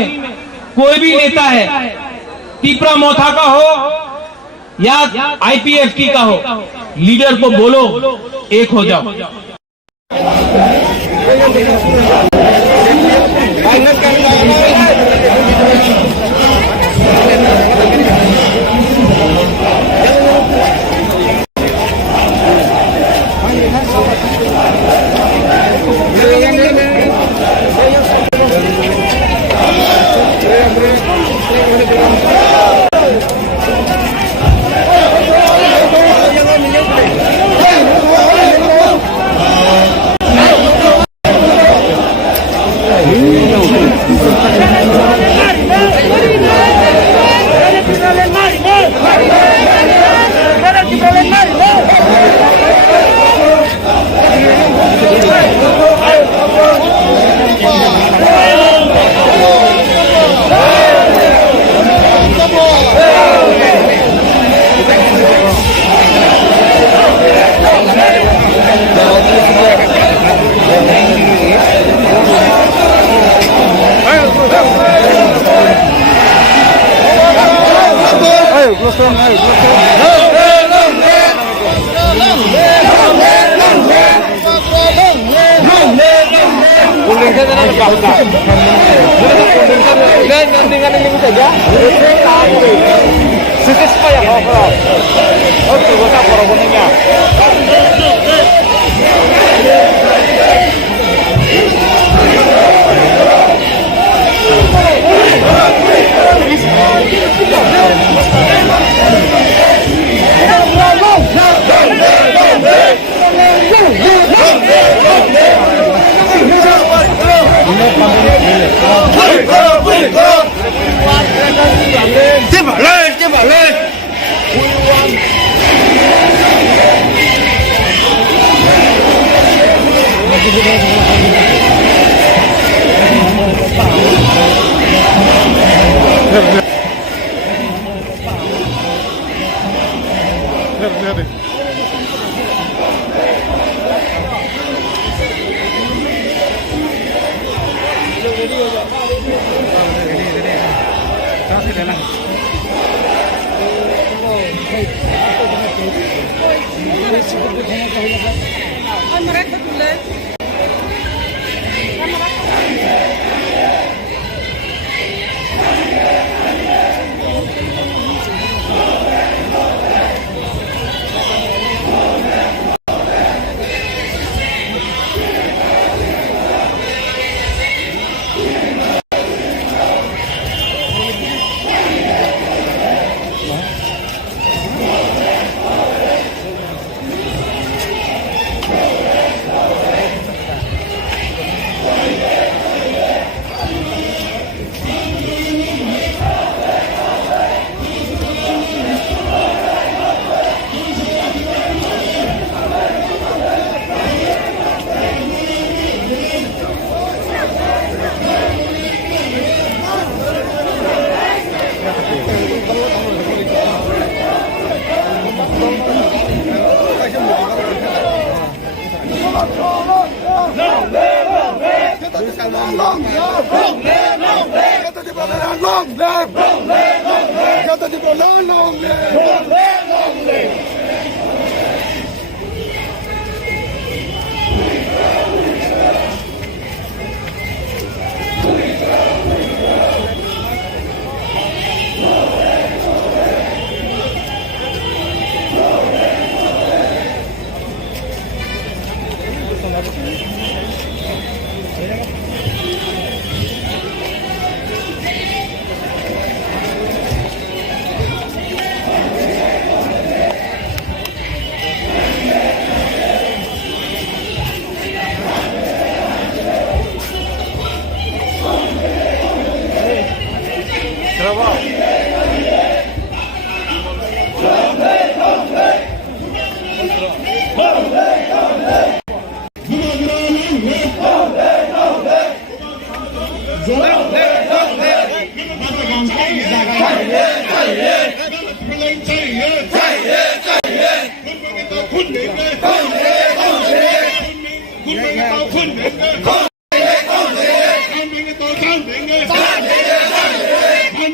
में कोई भी नेता है, तीपरा मोथा का हो या आईपीएफटी का हो, लीडर को बोलो एक हो जाओ।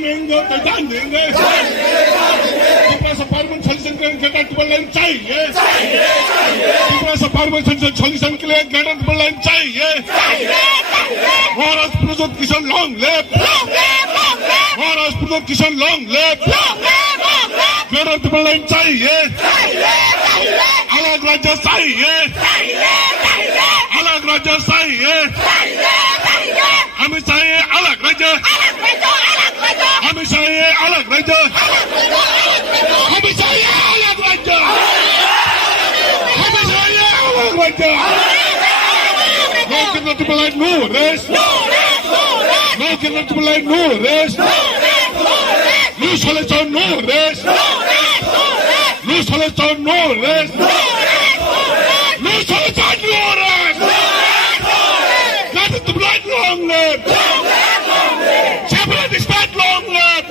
जान देंगे पार्लियामेंट सॉल्यूशन के लिए गेटअप लाइन चाहिए पार्लियामेंट सॉल्यूशन के लिए गेटअप लाइन चाहिए महाराष्ट्र प्रदेश किसान लॉन्ग लेफ्ट महाराष्ट्र प्रदेश किसान लॉन्ग लेफ्ट गेटअप लाइन चाहिए अलग राज्य चाहिए अलग राज्य चाहिए हमें चाहिए अलग राज्य हमें चाहिए अलग राज्य हमें चाहिए अलग राज्य हमें चाहिए अलग राज्य no genetic line no rest no genetic line no rest no solution no rest no solution no rest no solution no rest genetic line long live Separate state long live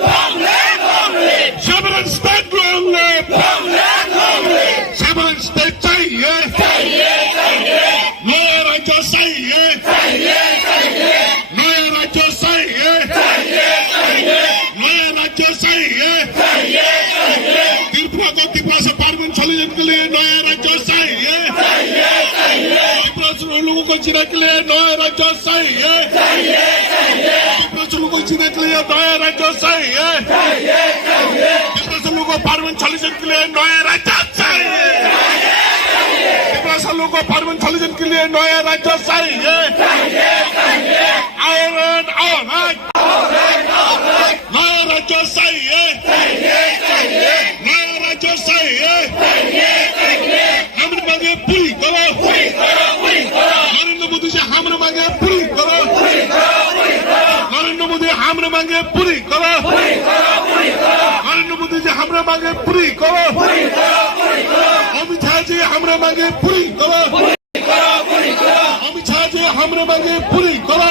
Separate state long live Separate state चाहिए नया राज्य चाहिए नया राज्य चाहिए नया राज्य चाहिए त्रिपुरा को त्रिपुरा से पार्लियामेंट सॉल्यूशन के लिए नया राज्य चाहिए त्रिपुरा से लोगों को जीने के लिए नया राज्य चाहिए त्रिपुरा से लोगों को जीने के लिए नया राज्य चाहिए त्रिपुरा से लोगों को पार्लियामेंट सॉल्यूशन के लिए नया राज्य चाहिए त्रिपुरा से लोगों को पार्लियामेंट सॉल्यूशन के लिए नया राज्य चाहिए नया राज्य चाहिए नया राज्य चाहिए हमने मांगे पूरी करो नरेंद्र मोदी से हमने मांगे पूरी करो नरेंद्र मोदी हमने मांगे पूरी करो नरेंद्र मोदी से हमने मांगे पूरी करो अमित शाह जी हमने मांगे पूरी करो अमित शाह जी हमने मांगे पूरी करो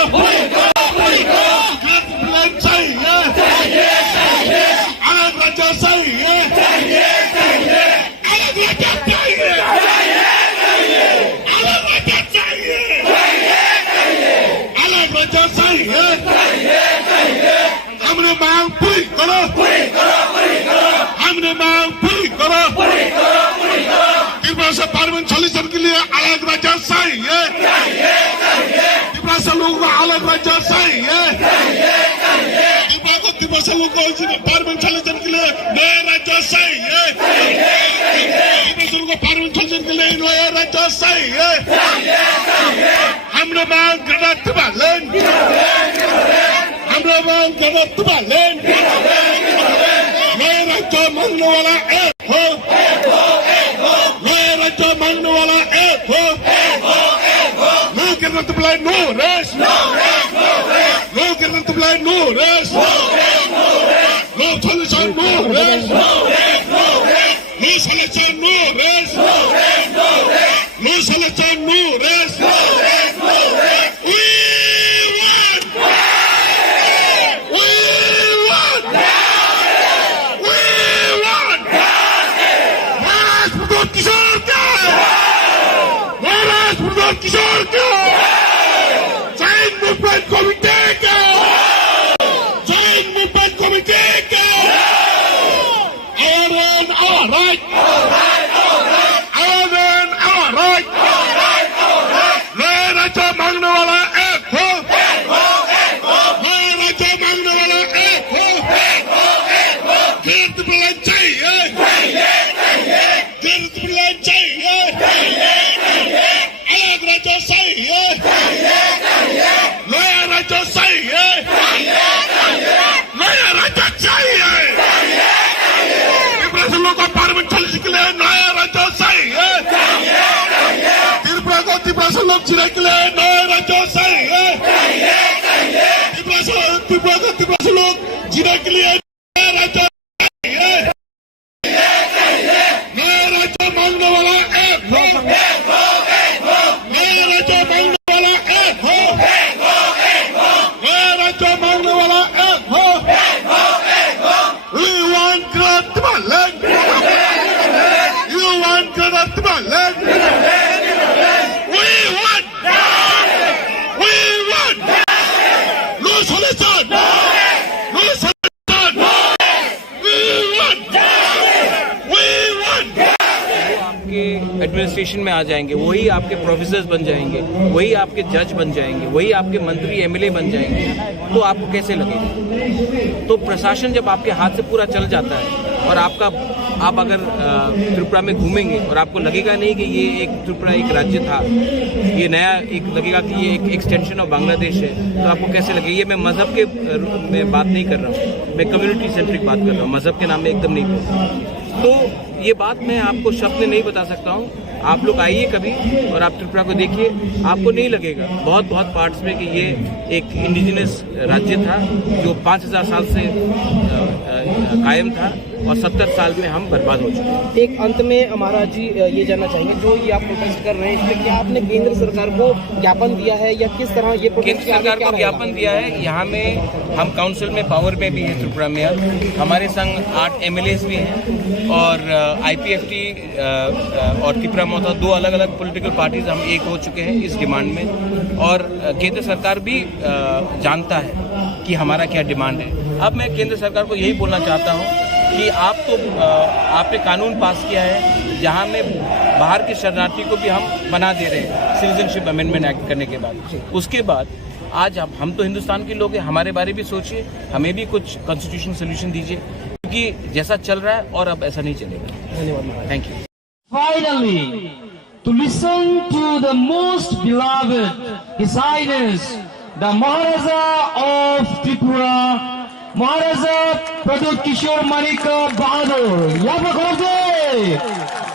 चाहिए अलग राज्य चाहिए अलग राज्य चाहिए अलग राज्य चाहिए अलग राज्य चाहिए हमने मांग पूरी करो हमने मांग पूरी करो त्रिपुरा से पार्लियामेंट सॉल्यूशन के लिए अलग राज्य चाहिए त्रिपुरा से लोगों को अलग राज्य चाहिए त्रिपुरा से लोगों को पार्लियामेंट सॉल्यूशन के लिए नया राज्य चाहिए त्रिपुरा से लोगों को पार्लियामेंट सॉल्यूशन के लिए नया राज्य चाहिए हमने मांग गणत बालें हमने मांग गणत बालें नया राज्य मांगने वाला एक हो नया राज्य मांगने वाला एक हो no granite blind no rest no granite blind no rest no solution no rest no solution no rest no solution no rest we won we won we won Maharashtra Kisan Maharashtra Kisan Giant Movement Committee Giant Movement Committee our right our right नया राज्य मांगने वाला एक हो नया राज्य मांगने वाला एक हो गिरत बुलंद चाहिए गिरत बुलंद चाहिए अलग राज्य चाहिए नया राज्य चाहिए नया राज्य चाहिए त्रिपुरा से लोगों को पार्लियामेंट सॉल्यूशन के लिए नया राज्य चाहिए त्रिपुरा से लोग जीने के लिए नया राज्य चाहिए त्रिपुरा से लोग जीने के लिए नया राज्य चाहिए नया राज्य मांगने वाला एक हो नया राज्य मांगने वाला एक हो नया राज्य मांगने वाला एक हो we want granite land you want granite land we want no solution no solution administration में आ जाएंगे, वही आपके प्रोफेसर्स बन जाएंगे, वही आपके जज बन जाएंगे, वही आपके मंत्री एमएलए बन जाएंगे, तो आपको कैसे लगेगा? तो प्रशासन जब आपके हाथ से पूरा चल जाता है और आप अगर त्रिपुरा में घूमेंगे और आपको लगेगा नहीं कि ये एक त्रिपुरा एक राज्य था, ये नया एक लगेगा कि ये एक एक्सटेंशन ऑफ बांग्लादेश है, तो आपको कैसे लगेगा? ये मैं मजहब के में बात नहीं कर रहा हूँ, मैं कम्युनिटी सेंट्रिक बात कर रहा हूँ, मजहब के नाम में एकदम नहीं बोल रहा हूँ। तो ये बात मैं आपको शब्द में नहीं बता सकता हूँ। आप लोग आइए कभी और आप त्रिपुरा को देखिए, आपको नहीं लगेगा बहुत पार्ट्स में कि ये एक इंडिजिनस राज्य था जो 5000 साल से कायम था और 70 साल में हम बर्बाद हो चुके हैं। एक अंत में हमारा जी ये जानना चाहेंगे, जो ये आप प्रोटेस्ट कर रहे हैं इसमें क्या आपने केंद्र सरकार को ज्ञापन दिया है या किस तरह ये प्रोटेस्ट? केंद्र सरकार को ज्ञापन दिया है। यहाँ में हम काउंसिल में पावर में भी है त्रिपुरा में, हमारे संग 8 MLAs भी हैं और IPFT और त्रिपुरा मोथा 2 अलग पॉलिटिकल पार्टीज हम एक हो चुके हैं इस डिमांड में, और केंद्र सरकार भी जानता है कि हमारा क्या डिमांड है। अब मैं केंद्र सरकार को यही बोलना चाहता हूँ कि आपने कानून पास किया है जहां में बाहर के शरणार्थी को भी हम बना दे रहे हैं सिटीजनशिप अमेंडमेंट एक्ट करने के बाद। उसके बाद आज हम तो हिंदुस्तान के लोग हैं, हमारे बारे भी सोचिए, हमें भी कुछ कॉन्स्टिट्यूशनल सोल्यूशन दीजिए, क्योंकि जैसा चल रहा है और अब ऐसा नहीं चलेगा। धन्यवाद। Thank you. Finally, to listen to the most beloved His Highness, the Maharaja of Tripura, Maharaja Pradut Kishore Manik Bahadur.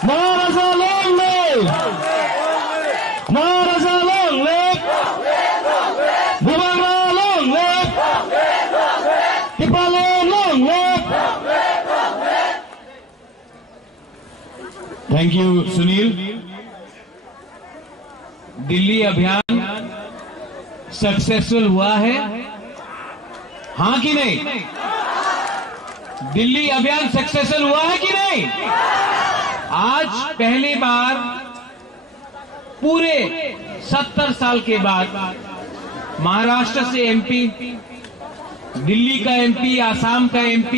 Maharaja long live! Maharaja long live! Bubara long live! Tipale long live! Thank you, Sunil. Delhi अभियान successful हुआ है, हाँ कि नहीं? दिल्ली अभियान successful हुआ है कि नहीं? आज पहली बार पूरे 70 साल के बाद महाराष्ट्र से MP, दिल्ली का MP, आसाम का MP,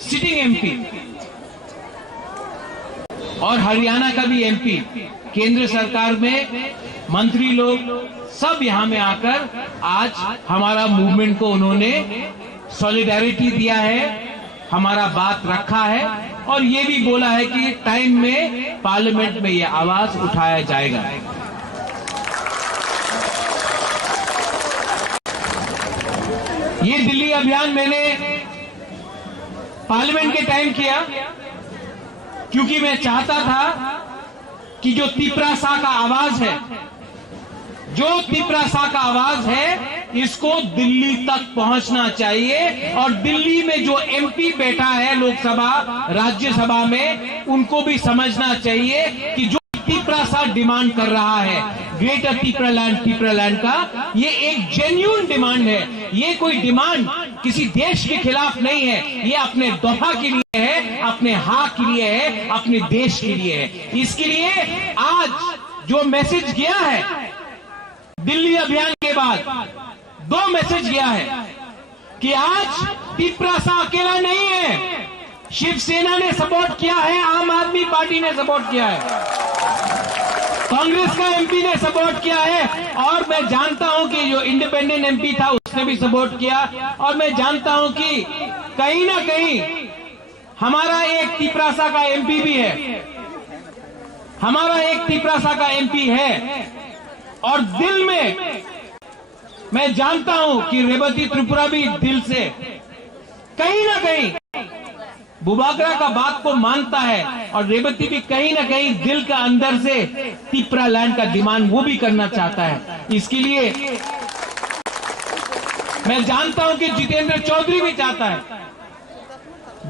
सिटिंग MP और हरियाणा का भी MP, केंद्र सरकार में मंत्री लोग सब यहां में आकर आज हमारा मूवमेंट को उन्होंने सॉलिडारिटी दिया है, हमारा बात रखा है और ये भी बोला है कि टाइम में पार्लियामेंट में ये आवाज उठाया जाएगा। ये दिल्ली अभियान मैंने पार्लियामेंट के टाइम किया क्योंकि मैं चाहता था कि जो तिपरासा का आवाज है, जो तिपरासा का आवाज है, इसको दिल्ली तक पहुंचना चाहिए और दिल्ली में जो MP बैठा है लोकसभा राज्यसभा में, उनको भी समझना चाहिए कि जो तिपरासा डिमांड कर रहा है ग्रेटर तिपरालैंड का, ये एक जेन्युइन डिमांड है। ये कोई डिमांड किसी देश के खिलाफ नहीं है, ये अपने दफा के लिए है, अपने हक के लिए है, अपने देश के लिए है। इसके लिए आज जो मैसेज गया है दिल्ली अभियान के बाद, 2 मैसेज गया है कि आज तिपरासा अकेला नहीं है, शिवसेना ने सपोर्ट किया है, आम आदमी पार्टी ने सपोर्ट किया है, कांग्रेस का MP ने सपोर्ट किया है और मैं जानता हूं कि जो इंडिपेंडेंट MP था उसने भी सपोर्ट किया और मैं जानता हूं कि कहीं ना कहीं हमारा एक तिपरासा का MP भी है, हमारा एक तिपरासा का MP है और दिल में मैं जानता हूं कि रेवती त्रिपुरा भी दिल से कहीं ना कहीं बुबाकरा का बात को मानता है और रेवती भी कहीं ना कहीं दिल का अंदर से तिपरालैंड का डिमांड वो भी करना चाहता है। इसके लिए मैं जानता हूं कि जितेंद्र चौधरी भी चाहता है,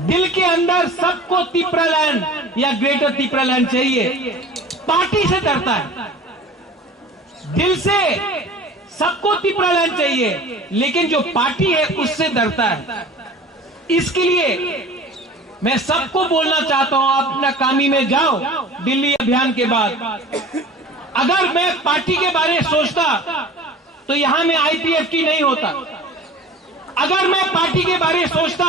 दिल के अंदर सबको तिपरालैंड या ग्रेटर तिपरालैंड चाहिए, पार्टी से डरता है, दिल से सबको तिपरालैंड चाहिए लेकिन जो पार्टी है उससे डरता है। इसके लिए मैं सबको बोलना चाहता हूं, आप अपना कामी में जाओ दिल्ली अभियान के बाद। अगर मैं पार्टी के बारे में सोचता तो यहां में IPFT नहीं होता, अगर मैं पार्टी के बारे में सोचता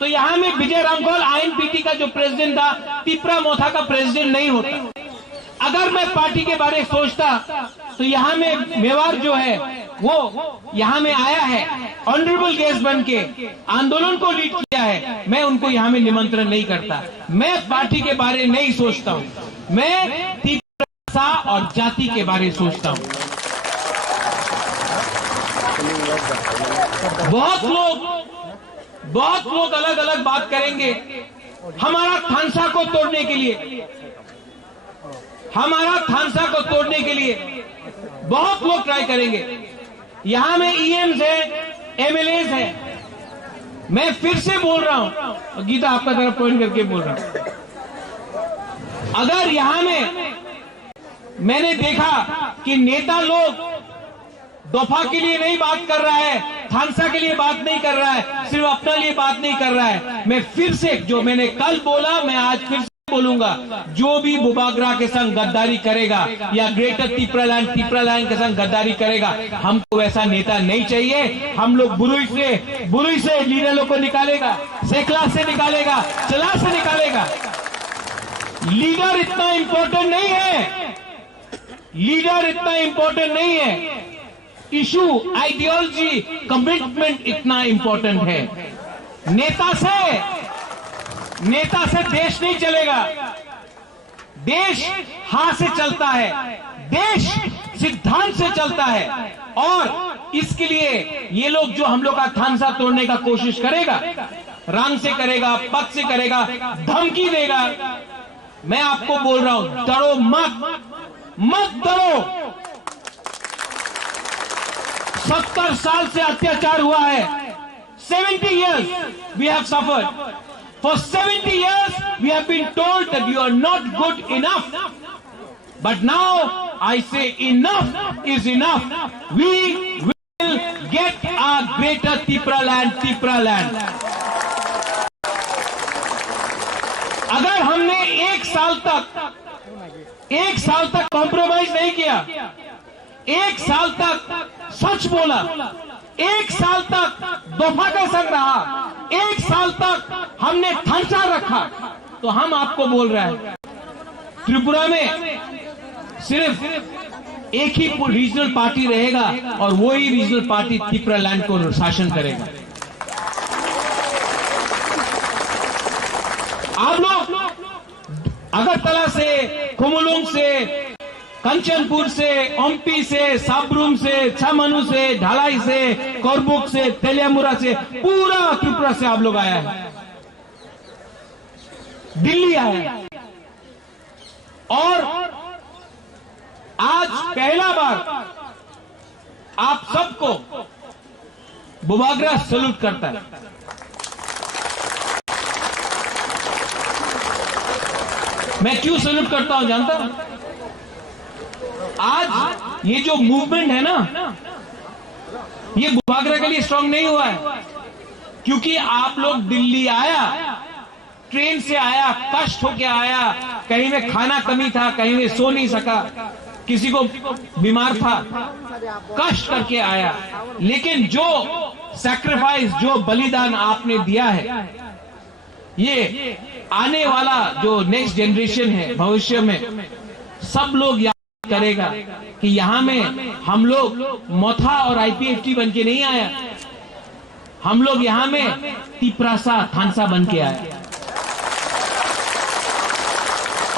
तो यहां में विजय रामघोल INPT का जो प्रेसिडेंट था, त्रिपुरा मोथा का प्रेसिडेंट नहीं होता, अगर मैं पार्टी के बारे में सोचता तो यहां में मेवाड़ जो है वो यहां में आया है, ऑनरेबल गेस्ट बन के आंदोलन को लीड किया है, मैं उनको यहां में निमंत्रण नहीं करता। मैं पार्टी के बारे में नहीं सोचता हूं, मैं तीव्रता और जाति के बारे में सोचता हूं। बहुत लोग अलग अलग बात करेंगे हमारा थानसा को तोड़ने के लिए, हमारा थानसा को तोड़ने के लिए बहुत लोग ट्राई करेंगे। यहां में ईएम्स है, एमएलएस है। मैं फिर से बोल रहा हूं, गीता आपका तरफ पॉइंट करके बोल रहा हूं, अगर यहां में मैंने देखा कि नेता लोग दफा के लिए नहीं बात कर रहा है, थानसा के लिए बात नहीं कर रहा है, सिर्फ अपने लिए बात नहीं कर रहा है, मैं फिर से जो मैंने कल बोला मैं आज फिर से बोलूंगा, जो भी बुबागरा के संग गद्दारी करेगा या ग्रेटर तिपरालैंड के संग गद्दारी करेगा, हमको वैसा नेता नहीं चाहिए। हम लोग बुरुई से लीडरों को निकालेगा, सेकला से निकालेगा, चला से निकालेगा। लीडर इतना इंपॉर्टेंट नहीं है, लीडर इतना इंपॉर्टेंट नहीं है, इशू आइडियोलॉजी कमिटमेंट इतना इंपॉर्टेंट है। नेता से देश नहीं चलेगा, देश हाथ से चलता है, देश सिद्धांत से चलता है। और इसके लिए ये लोग जो हम लोग का थानसा तोड़ने का कोशिश करेगा, रंग से करेगा, पद से करेगा, धमकी देगा, मैं आपको बोल रहा हूं, डरो मत डरो। 70 साल से अत्याचार हुआ है, 70 years we have suffered. For 70 years we have been told that you are not good enough. But now I say enough is enough. We will get a greater Tipraland. अगर हमने एक साल तक कॉम्प्रोमाइज नहीं किया, एक साल तक सच बोला, एक साल तक दफा का संग रहा, एक साल तक हमने थानसा रखा, तो हम आपको बोल रहे हैं त्रिपुरा में सिर्फ एक ही रीजनल पार्टी रहेगा और वही रीजनल पार्टी तिपरालैंड को शासन करेगा। आप लोग अगरतला से, खुमुलुंग से, कंचनपुर से, ओम्पी से, साबरूम से, छमनु से, ढलाई से, कोरबुक से, तेलियामुरा से, पूरा त्रिपुरा से आप लोग आया है, दिल्ली आया है। और आज पहला बार आप सबको बुबागरा सैल्यूट करता है। मैं क्यों सैल्यूट करता हूं जानता हूं? आज ये जो मूवमेंट है ना, ये बुबागरा के लिए स्ट्रांग नहीं हुआ है, क्योंकि आप लोग दिल्ली आया, ट्रेन से आया, कष्ट होके आया, कहीं में खाना कमी था, कहीं में सो नहीं सका, किसी को बीमार था, कष्ट करके आया। लेकिन जो सैक्रिफाइस, जो बलिदान आपने दिया है, ये आने वाला जो नेक्स्ट जनरेशन है, भविष्य में सब लोग याद करेगा कि यहां में हम लोग मोथा और आईपीएफटी बन के नहीं आया, हम लोग यहां में तिपरासा थानसा बन के आए।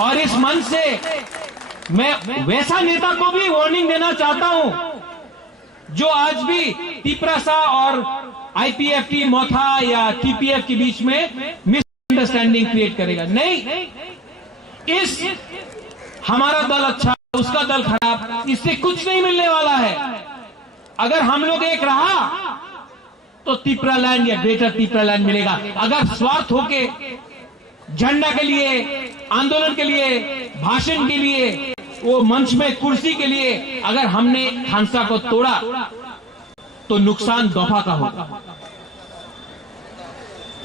और इस मंच से मैं वैसा नेता को भी वार्निंग देना चाहता हूं जो आज भी तिपरासा और आईपीएफटी, मोथा या टीपीएफ के बीच में मिसअंडरस्टैंडिंग क्रिएट करेगा। नहीं, इस हमारा दल अच्छा, उसका दल खराब, इससे कुछ नहीं मिलने वाला है। अगर हम लोग एक रहा तो तिपरालैंड या ग्रेटर तिपरालैंड मिलेगा। अगर स्वार्थ होके झंडा के लिए, आंदोलन के लिए, भाषण के लिए, वो मंच में कुर्सी के लिए अगर हमने थानसा को तोड़ा तो नुकसान दफा का होगा।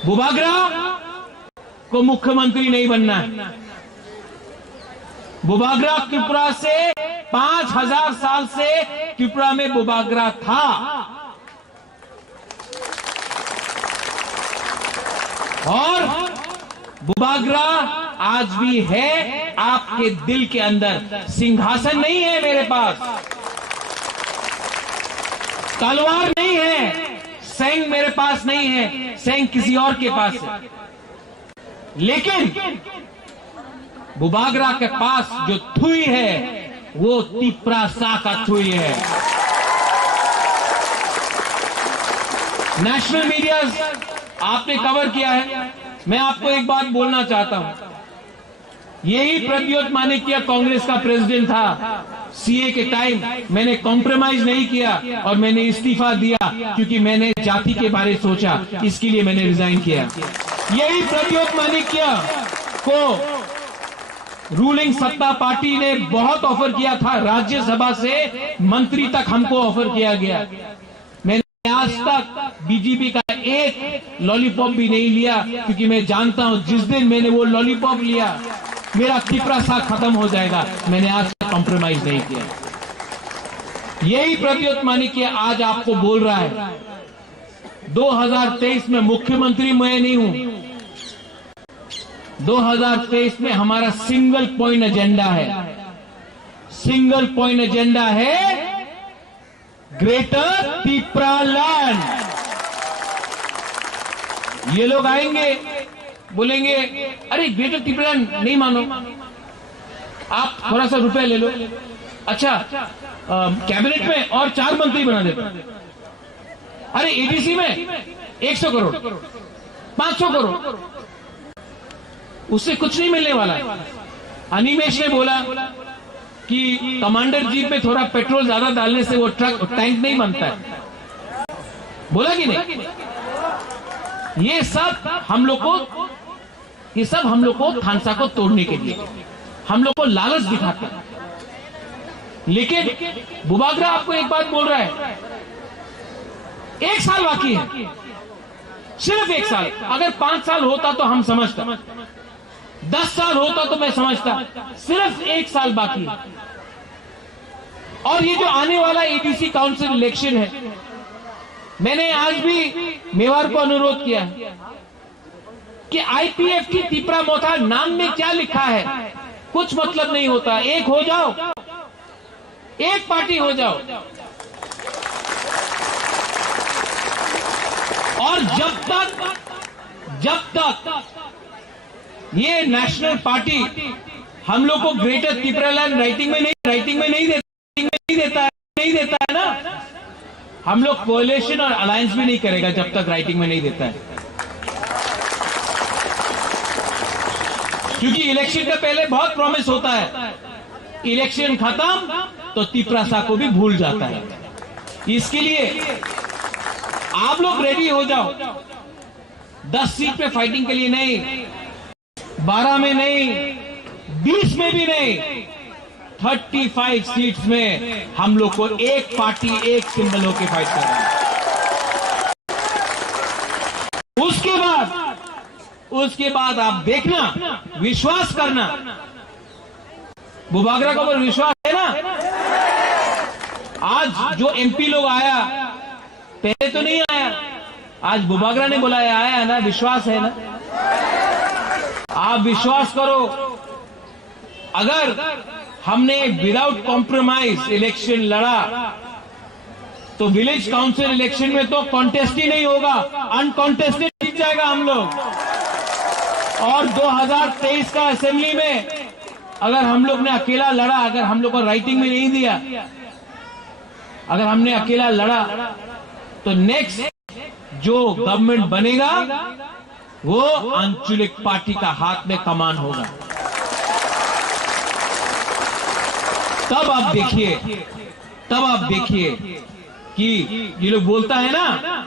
बुबागरा को मुख्यमंत्री नहीं बनना है। बुबागरा त्रिपुरा से 5000 साल से त्रिपुरा में बुबागरा था। और बुबागरा आज भी है आपके दिल के अंदर। सिंहासन नहीं है मेरे पास, तलवार नहीं है, सेंग मेरे पास नहीं है, सेंग किसी और के पास है। लेकिन बुबागरा के पास जो थुई है वो तिप्रासा का थुई है। नेशनल मीडिया आपने कवर किया है। मैं आपको एक बात बोलना चाहता हूं, यही प्रद्योत मानिक्य कांग्रेस का प्रेसिडेंट था। सीए के टाइम मैंने कॉम्प्रोमाइज नहीं किया और मैंने इस्तीफा दिया क्योंकि मैंने जाति के बारे सोचा, इसके लिए मैंने रिजाइन किया। यही प्रद्योत मानिक्य को रूलिंग सत्ता पार्टी ने बहुत ऑफर किया था, राज्यसभा से मंत्री तक हमको ऑफर किया गया। मैंने आज तक बीजेपी का एक लॉलीपॉप भी नहीं लिया क्योंकि मैं जानता हूं जिस दिन मैंने वो लॉलीपॉप लिया मेरा तिप्रासा खत्म हो जाएगा। मैंने आज तक कॉम्प्रोमाइज नहीं किया। यही प्रद्योत मानिक्य आज आपको बोल रहा है 2023 में मुख्यमंत्री मैं नहीं हूं। 2023 में हमारा सिंगल पॉइंट एजेंडा है। सिंगल पॉइंट एजेंडा है ग्रेटर तिप्रालैंड। ये लोग आएंगे बोलेंगे अरे ग्रेटर तिप्रालैंड नहीं मानो, आप थोड़ा सा रुपए ले लो। अच्छा कैबिनेट में और 4 मंत्री बना देते। अरे एडीसी में 100 करोड़ 500 करोड़, उससे कुछ नहीं मिलने वाला है। अनिमेश ने बोला कि कमांडर जीप में थोड़ा पेट्रोल ज्यादा डालने से वो टैंक नहीं बनता है, बोला कि नहीं? ये सब हम लोग को थानसा को तोड़ने के लिए हम लोग को लालच दिखाते हैं। लेकिन बुबागरा आपको एक बात बोल रहा है, 1 साल बाकी है, सिर्फ 1 साल। अगर 5 साल होता तो हम समझता, 10 साल होता तो मैं समझता, सिर्फ 1 साल बाकी है। और ये जो आने वाला एडीसी काउंसिल इलेक्शन है, मैंने आज भी मेवाड़ को अनुरोध किया कि आईपीएफ की तिप्रा मोथा नाम में क्या लिखा है कुछ मतलब नहीं होता। एक हो जाओ, एक पार्टी हो जाओ। और जब तक ये नेशनल पार्टी हम लोग को ग्रेटर तिप्रालैंड राइटिंग में नहीं देता है ना, हम लोग कोएलिशन और अलायंस भी नहीं करेगा जब तक राइटिंग में नहीं देता है। क्योंकि इलेक्शन का पहले बहुत प्रॉमिस होता है, इलेक्शन खत्म तो तिप्रासा को भी भूल जाता है। इसके लिए आप लोग रेडी हो जाओ। 10 सीट पे फाइटिंग के लिए नहीं, 12 में नहीं, 20 में भी नहीं, 35 सीट्स में हम लोग को एक पार्टी एक सिंबल होकर फाइट करना है। उसके बाद आप देखना, विश्वास करना। बुबागरा का ऊपर विश्वास है ना? आज जो एमपी लोग आया, पहले तो नहीं आया, आज बुबागरा ने बुलाया, आया ना, विश्वास है ना? आप विश्वास करो, अगर हमने विदाउट कॉम्प्रोमाइज इलेक्शन लड़ा तो विलेज काउंसिल इलेक्शन में तो कॉन्टेस्ट ही नहीं होगा, अनकॉन्टेस्टेड जीत जाएगा हम लोग। और 2023 का असेंबली में अगर हम लोग ने अकेला लड़ा, अगर हम लोग को राइटिंग में नहीं दिया, अगर हमने अकेला लड़ा तो नेक्स्ट जो गवर्नमेंट बनेगा वो आंचलिक पार्टी का हाथ में कमान होगा। तब आप देखिए कि ये लोग बोलता है ना,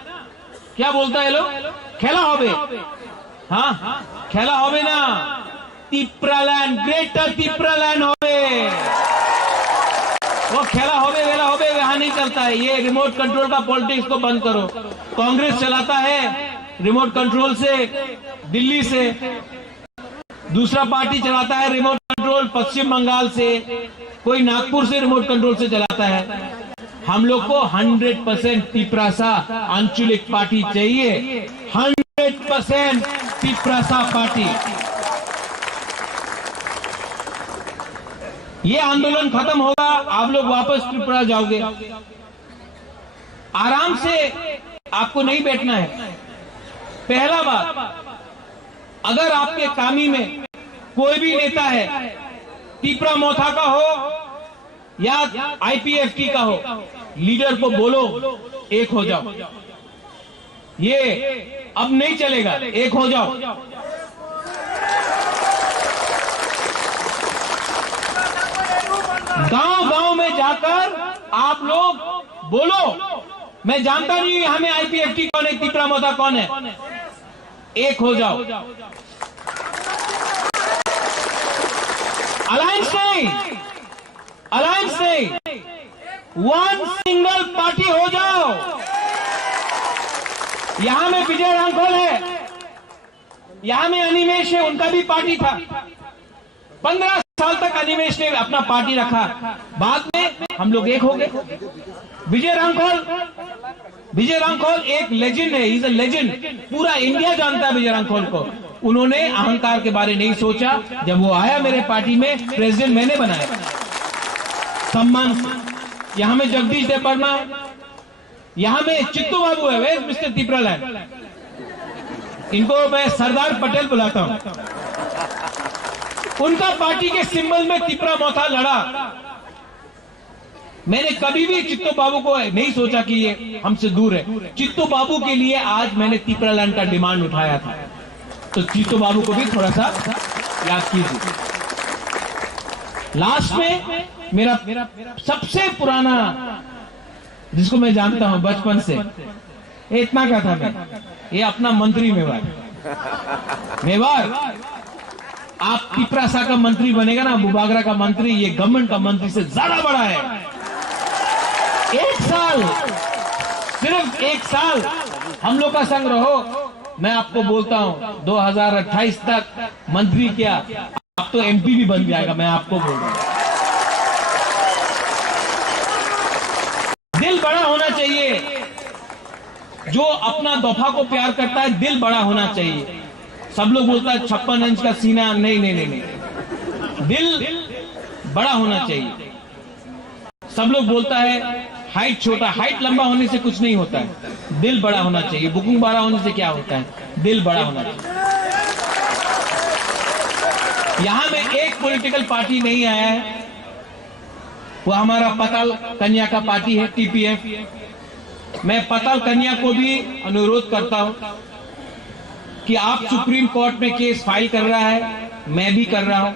क्या बोलता है लोग, खेला होबे, हाँ खेला होबे ना, तिप्रालैंड, ग्रेटर तिप्रालैंड होबे। वो खेला होबे वेला होबे वहां नहीं चलता है। ये रिमोट कंट्रोल का पॉलिटिक्स को बंद करो। कांग्रेस चलाता है रिमोट कंट्रोल से दिल्ली से, दूसरा पार्टी चलाता है रिमोट कंट्रोल पश्चिम बंगाल से, कोई नागपुर से रिमोट कंट्रोल से चलाता है। हम लोग को 100% तिप्रासा आंचलिक पार्टी चाहिए, 100% तिप्रासा पार्टी। ये आंदोलन खत्म होगा, आप लोग वापस त्रिपुरा जाओगे। आराम से आपको नहीं बैठना है। पहला बात, अगर आपके कामी में कोई भी नेता है, त्रिपुरा मोथा का हो या आईपीएफटी का हो, लीडर को बोलो एक हो जाओ। ये अब नहीं चलेगा, एक हो जाओ। गांव गांव में जाकर आप लोग बोलो, मैं जानता नहीं हमें आईपीएफटी कौन है, त्रिपुरा मोथा कौन है, एक हो जाओ। अलायंस नहीं, अलायंस नहीं, वन सिंगल पार्टी हो जाओ। यहां में विजय रांखोल है, यहां में अनिमेश है, उनका भी पार्टी था। 15 साल तक अनिमेश ने अपना पार्टी रखा, बाद में हम लोग एक हो गए। विजय रांखोल एक लेजेंड है, इज अ लेजेंड। पूरा इंडिया जानता है विजय रांखोल को। उन्होंने अहंकार के बारे नहीं सोचा। जब वो आया मेरे पार्टी में, प्रेसिडेंट मैंने बनाया सम्मान से। यहां में जगदीश देववर्मा है, यहां में चित्तू बाबू है, वे मिस्टर त्रिपुरा लैंड, इनको मैं सरदार पटेल बुलाता हूं। उनका पार्टी के सिंबल में त्रिपुरा मोथा लड़ा। मैंने कभी भी चित्तू बाबू को नहीं सोचा कि ये हमसे दूर है। चित्तू बाबू के लिए आज मैंने त्रिपुरा लैंड का डिमांड उठाया था, तो चित्तू बाबू को भी थोड़ा सा याद कीजिए। लास्ट में मेरा सबसे पुराना, जिसको मैं जानता हूं बचपन से, इतना का था मैं, ये अपना मंत्री मेवार। आप त्रिपुरा सा का मंत्री बनेगा ना, बुबागरा का मंत्री, ये गवर्नमेंट का मंत्री से ज्यादा बड़ा है। एक साल, सिर्फ एक साल हम लोग का संग रहो। मैं आपको बोलता हूं 2028 तक मंत्री क्या, आप तो एमपी भी बन जाएगा, मैं आपको बोल रहा हूं। दिल बड़ा होना चाहिए। जो अपना दफा को प्यार करता है, दिल बड़ा होना चाहिए। सब लोग बोलता है 56 इंच का सीना, नहीं नहीं नहीं नहीं, दिल बड़ा होना चाहिए। सब लोग बोलता है हाइट छोटा, हाइट लंबा होने से कुछ नहीं होता है, दिल बड़ा होना चाहिए। बुकिंग बड़ा होने से क्या होता है, दिल बड़ा होना चाहिए। यहां में एक पॉलिटिकल पार्टी नहीं आया है, वो हमारा पताल कन्या का पार्टी है, टीपीएफ। मैं पताल कन्या को भी अनुरोध करता हूं कि आप सुप्रीम कोर्ट में केस फाइल कर रहा है, मैं भी कर रहा हूं,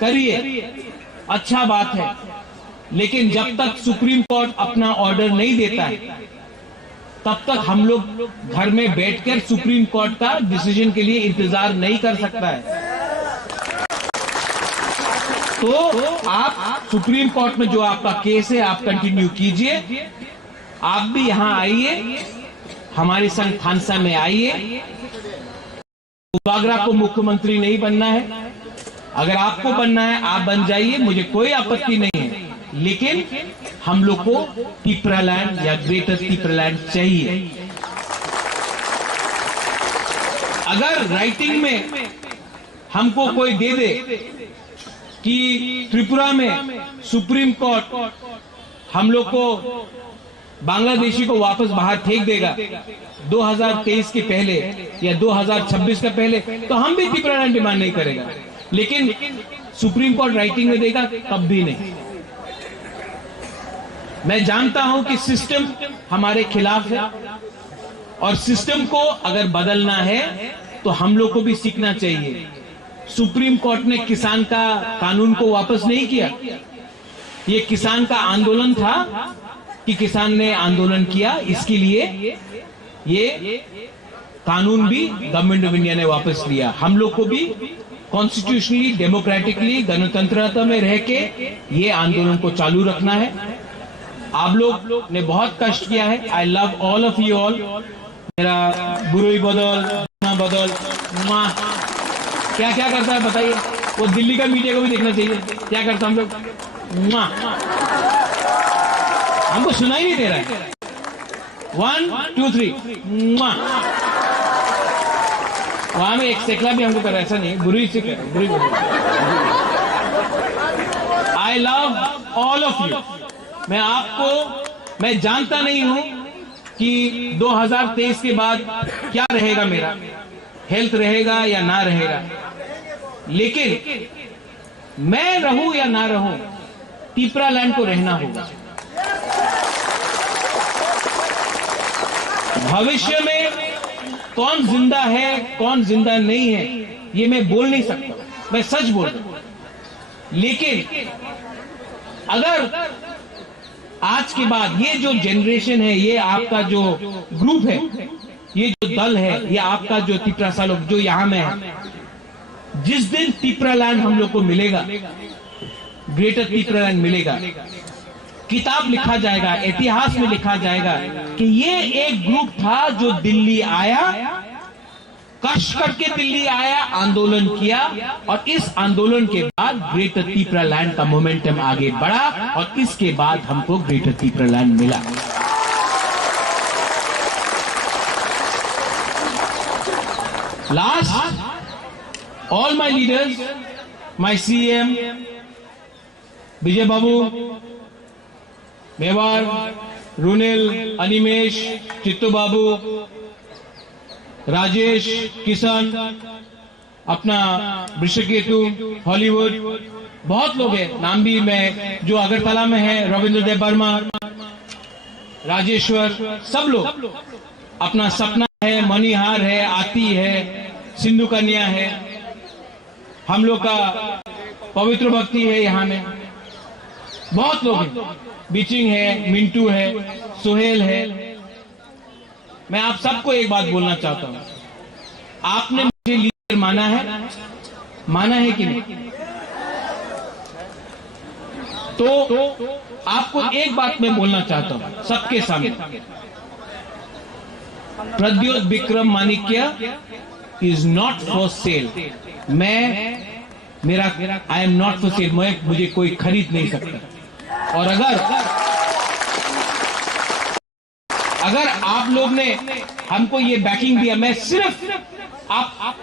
करिए, अच्छा बात है। लेकिन जब तक सुप्रीम कोर्ट अपना ऑर्डर नहीं देता है, तब तक हम लोग घर में बैठकर सुप्रीम कोर्ट का डिसीजन के लिए इंतजार नहीं कर सकता है। तो आप सुप्रीम कोर्ट में जो आपका केस है, आप कंटिन्यू कीजिए। आप भी यहां आइए, हमारे संग थानसा में आइए। बुबागरा को मुख्यमंत्री नहीं बनना है, अगर आपको बनना है आप बन जाइए, मुझे कोई आपत्ति नहीं है। लेकिन हम लोग को त्रिपुरा लैंड या ग्रेटर त्रिपुरा लैंड चाहिए। अगर राइटिंग में हमको कोई दे दे कि त्रिपुरा में सुप्रीम कोर्ट हम लोग को, बांग्लादेशी को वापस बाहर फेंक देगा 2023 के पहले या 2026 के पहले, तो हम भी त्रिपुरा लैंड डिमांड नहीं करेगा। लेकिन सुप्रीम कोर्ट राइटिंग में देगा तब भी नहीं। मैं जानता हूं कि सिस्टम हमारे खिलाफ है, और सिस्टम को अगर बदलना है तो हम लोग को भी सीखना चाहिए। सुप्रीम कोर्ट ने किसान का कानून को वापस नहीं किया। ये किसान का आंदोलन था कि किसान ने आंदोलन किया, इसके लिए ये कानून भी गवर्नमेंट ऑफ इंडिया ने वापस लिया। हम लोग को भी कॉन्स्टिट्यूशनली, डेमोक्रेटिकली, गणतंत्रता में रह के ये आंदोलन को चालू रखना है। आप लोग ने बहुत कष्ट किया है। I love all of you all. मेरा बुरुई बदल, बदल क्या क्या करता है बताइए। वो दिल्ली का मीडिया को भी देखना चाहिए क्या करता हम लोग। हमको सुनाई नहीं दे रहा है। 1 2 3 वहां में एक सेकला भी हमको कर रहा है, ऐसा नहीं, बुरी से बुरी। I love all of you. मैं जानता नहीं हूं कि 2023 के बाद क्या रहेगा, मेरा हेल्थ रहेगा या ना रहेगा, लेकिन मैं रहूं या ना रहूं, तिपरालैंड को रहना होगा। भविष्य में कौन जिंदा है कौन जिंदा नहीं है ये मैं बोल नहीं सकता, मैं सच बोल रहा हूं। लेकिन अगर आज के बाद ये जो जनरेशन है, ये आपका जो ग्रुप है, ये जो दल है, ये आपका जो तिपरासा लोग जो यहां में है, जिस दिन तिपरालैंड हम लोग को मिलेगा, ग्रेटर तिपरालैंड मिलेगा, किताब लिखा जाएगा, इतिहास में लिखा जाएगा कि ये एक ग्रुप था जो दिल्ली आया, कष्ट करके दिल्ली आया, आंदोलन किया, और इस आंदोलन के बाद ग्रेटर तिपरालैंड का मोमेंटम आगे बढ़ा, और इसके बाद हमको ग्रेटर तिपरालैंड मिला। Last, all my leaders, my CM, विजय बाबू, मेवाड़, रुनिल, अनिमेश, चित्तू बाबू, राजेश, किशन, अपना वृषकेतु, हॉलीवुड, बहुत लोग हैं, नाम भी मैं जो अगरतला में है, रविंद्र देव वर्मा, राजेश्वर, सब लोग, अपना सपना है, मणिहार है, आती है, सिंधु कन्या है, हम लोग का पवित्र भक्ति है, यहाँ में बहुत लोग हैं, बीचिंग है, मिंटू है, सुहेल है। मैं आप सबको एक बात बोलना चाहता हूं, आपने मुझे लीडर माना है कि नहीं? तो आपको एक बात मैं बोलना चाहता हूं सबके सामने, प्रद्योत विक्रम माणिक्य इज नॉट फॉर सेल। मेरा I am not for sale, मुझे कोई खरीद नहीं सकता। और अगर आप लोग ने हमको ये बैकिंग दिया, मैं सिर्फ आप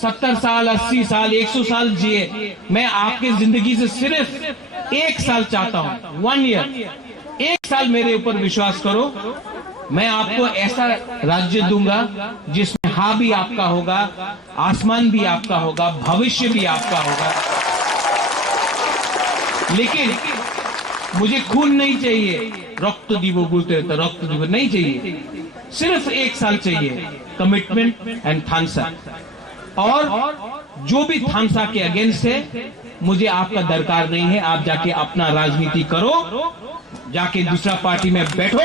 70 साल 80 साल 100 साल जिए, मैं आपके जिंदगी से सिर्फ 1 साल चाहता हूं, 1 ईयर, 1 साल मेरे ऊपर विश्वास करो, मैं आपको ऐसा राज्य दूंगा जिसमें हाँ भी आपका होगा, आसमान भी आपका होगा, भविष्य भी आपका होगा। लेकिन मुझे खून नहीं चाहिए, रक्त दीवो बोलते रहते, रक्त दीवो नहीं चाहिए, सिर्फ 1 साल चाहिए, कमिटमेंट एंड थानसा। और जो भी थानसा के अगेंस्ट है, मुझे आपका दरकार नहीं है, आप जाके अपना राजनीति करो, जाके दूसरा पार्टी में बैठो।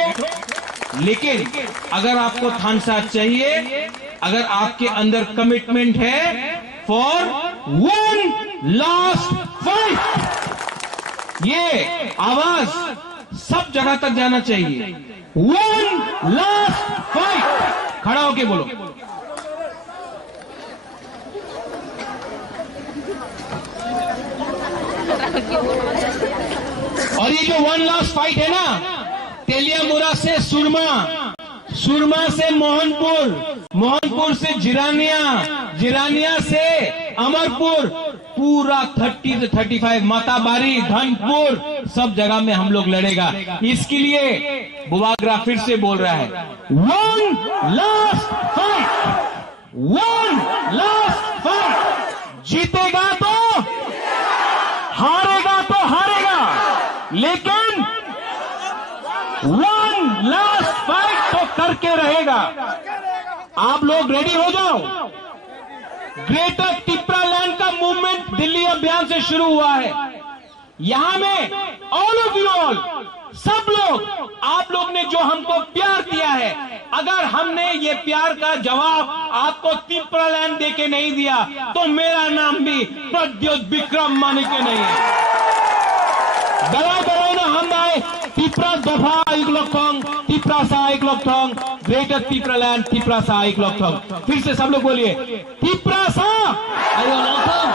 लेकिन अगर आपको थानसा चाहिए, अगर आपके अंदर कमिटमेंट है फॉर 1 लास्ट फाइट, ये आवाज सब जगह तक जाना चाहिए, 1 लास्ट फाइट, खड़ा होके बोलो। और ये जो 1 लास्ट फाइट है ना, तेलियामुरा से सुरमा, सुरमा से मोहनपुर, मोहनपुर से जिरानिया से अमरपुर, पूरा 30 से 35 माताबारी, धनपुर, सब जगह में हम लोग लड़ेगा। इसके लिए बुवाग्रा फिर से बोल रहा है, 1 लास्ट फाइट, 1 लास्ट फाइट। जीतेगा तो हारेगा तो हारेगा, लेकिन 1 लास्ट फाइट तो करके रहेगा। आप लोग रेडी हो जाओ। ग्रेटर तिपरालैंड का मूवमेंट दिल्ली अभियान से शुरू हुआ है। यहां में ऑल ऑफ यू ऑल, सब लोग, आप लोग ने जो हमको प्यार दिया है, अगर हमने ये प्यार का जवाब आपको तिपरालैंड देके नहीं दिया तो मेरा नाम भी प्रद्योत विक्रम माणिक्य नहीं है। बराबर ना हम आए तिपरा दफा एक लोग, तिपरा सा एक लोग, ग्रेटर तिपरालैंड, तिपरा सा एक लोग। फिर से सब लोग बोलिए, तिपरा सा,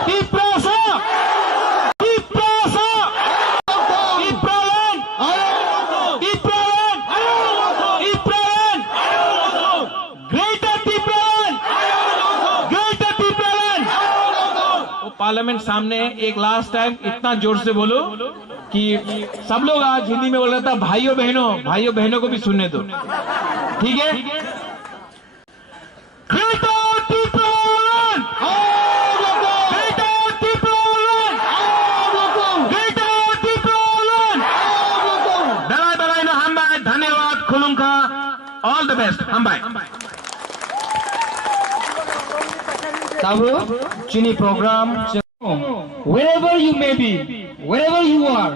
तिपरा सा, तिपरा सा, तिपरालैंड, तिपरालैंड, तिपरालैंड, ग्रेटर तिपरालैंड, ग्रेटर तिपरालैंड। पार्लियामेंट सामने एक लास्ट टाइम इतना जोर से बोलो कि सब लोग आज हिंदी में बोल रहा था, भाइयों बहनों को भी सुनने दो, ठीक है? धन्यवाद, खुलुमका, ऑल द बेस्ट, हम bye. Chini program, wherever you may be, wherever you are,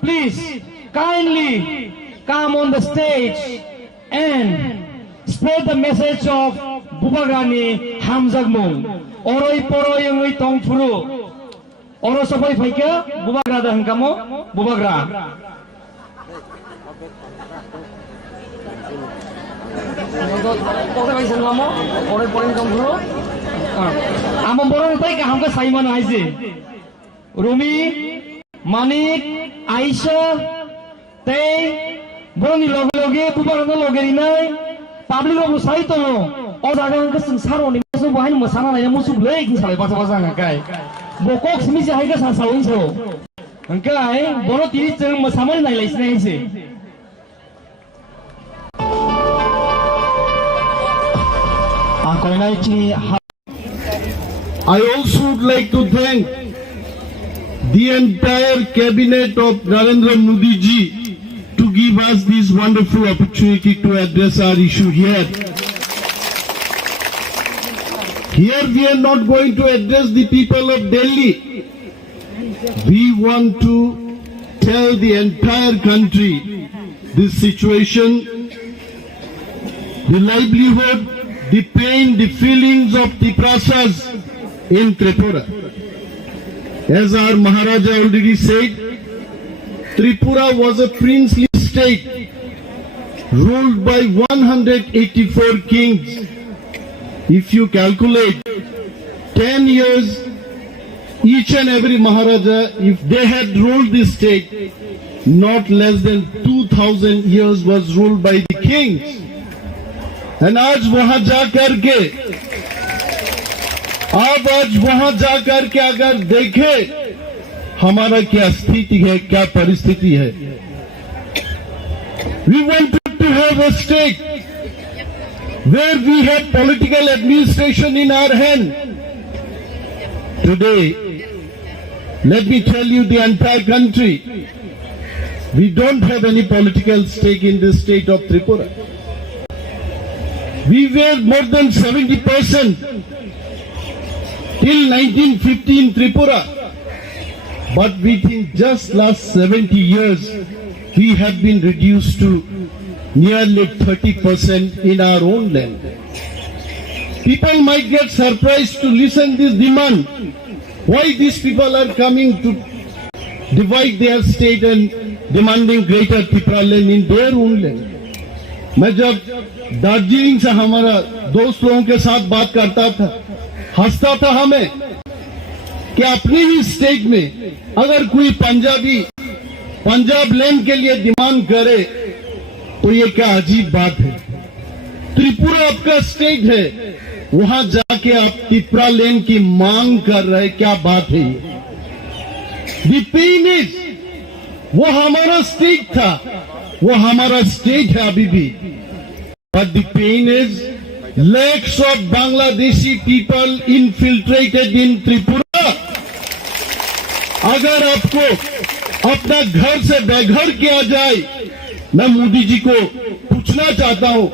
please kindly come on the stage and spread the message of Bubagrani Hamzagmung. Oroi poroi ngui tongfuru. Oro sabai faika Bubagra dah hangkamo Bubagra. আমার বড় তাই আমাকে সাইমান আইছে রুমি মানিক আইসা তাই বড়নি লগে লগে বুবারনো লগেরি নাই পাবলিক অবু সাইতো ও জায়গাকে সংসারনি মুসু বহাই মোসানা নাই মুসু লই কি সালে বাসা বাসা গায় বকক সিমিসে হাইকা সাসাউনছো अंकाय बড় 30 जन मोसामन নাই লাইছ নাইছে I also would like to thank the entire cabinet of Narendra Modi ji to give us this wonderful opportunity to address our issue here. Here we are not going to address the people of Delhi. We want to tell the entire country this situation, the livelihood, the pain, the feelings of the Tiprasas in Tripura. As our Maharaja already said, Tripura was a princely state ruled by 184 kings. If you calculate 10 years, each and every Maharaja, if they had ruled this state, not less than 2000 years was ruled by the kings. And आज वहां जाकर के अगर देखे हमारा क्या स्थिति है, क्या परिस्थिति है. We wanted to have a state where we have political administration in our hand. Today, let me tell you the entire country, we don't have any political stake in the state of Tripura. We were more than 70% till 1950 in Tripura. But within just last 70 years, we have been reduced to nearly 30% in our own land. People might get surprised to listen this demand. Why these people are coming to divide their state and demanding greater Tripura land in their own land? मैं जब दार्जिलिंग से हमारा दोस्त लोगों के साथ बात करता था, हंसता था हमें कि अपनी ही स्टेट में अगर कोई पंजाबी पंजाब लैंड के लिए डिमांड करे तो ये क्या अजीब बात है. त्रिपुरा आपका स्टेट है, वहां जाके आप त्रिपुरा लैंड की मांग कर रहे, क्या बात है ये. द पेन इज वो हमारा स्टेट था, वो हमारा स्टेट है अभी भी. But the pain is lakhs of Bangladeshi people infiltrated in Tripura. अगर आपको अपना घर से बेघर किया जाए, मैं मोदी जी को पूछना चाहता हूं,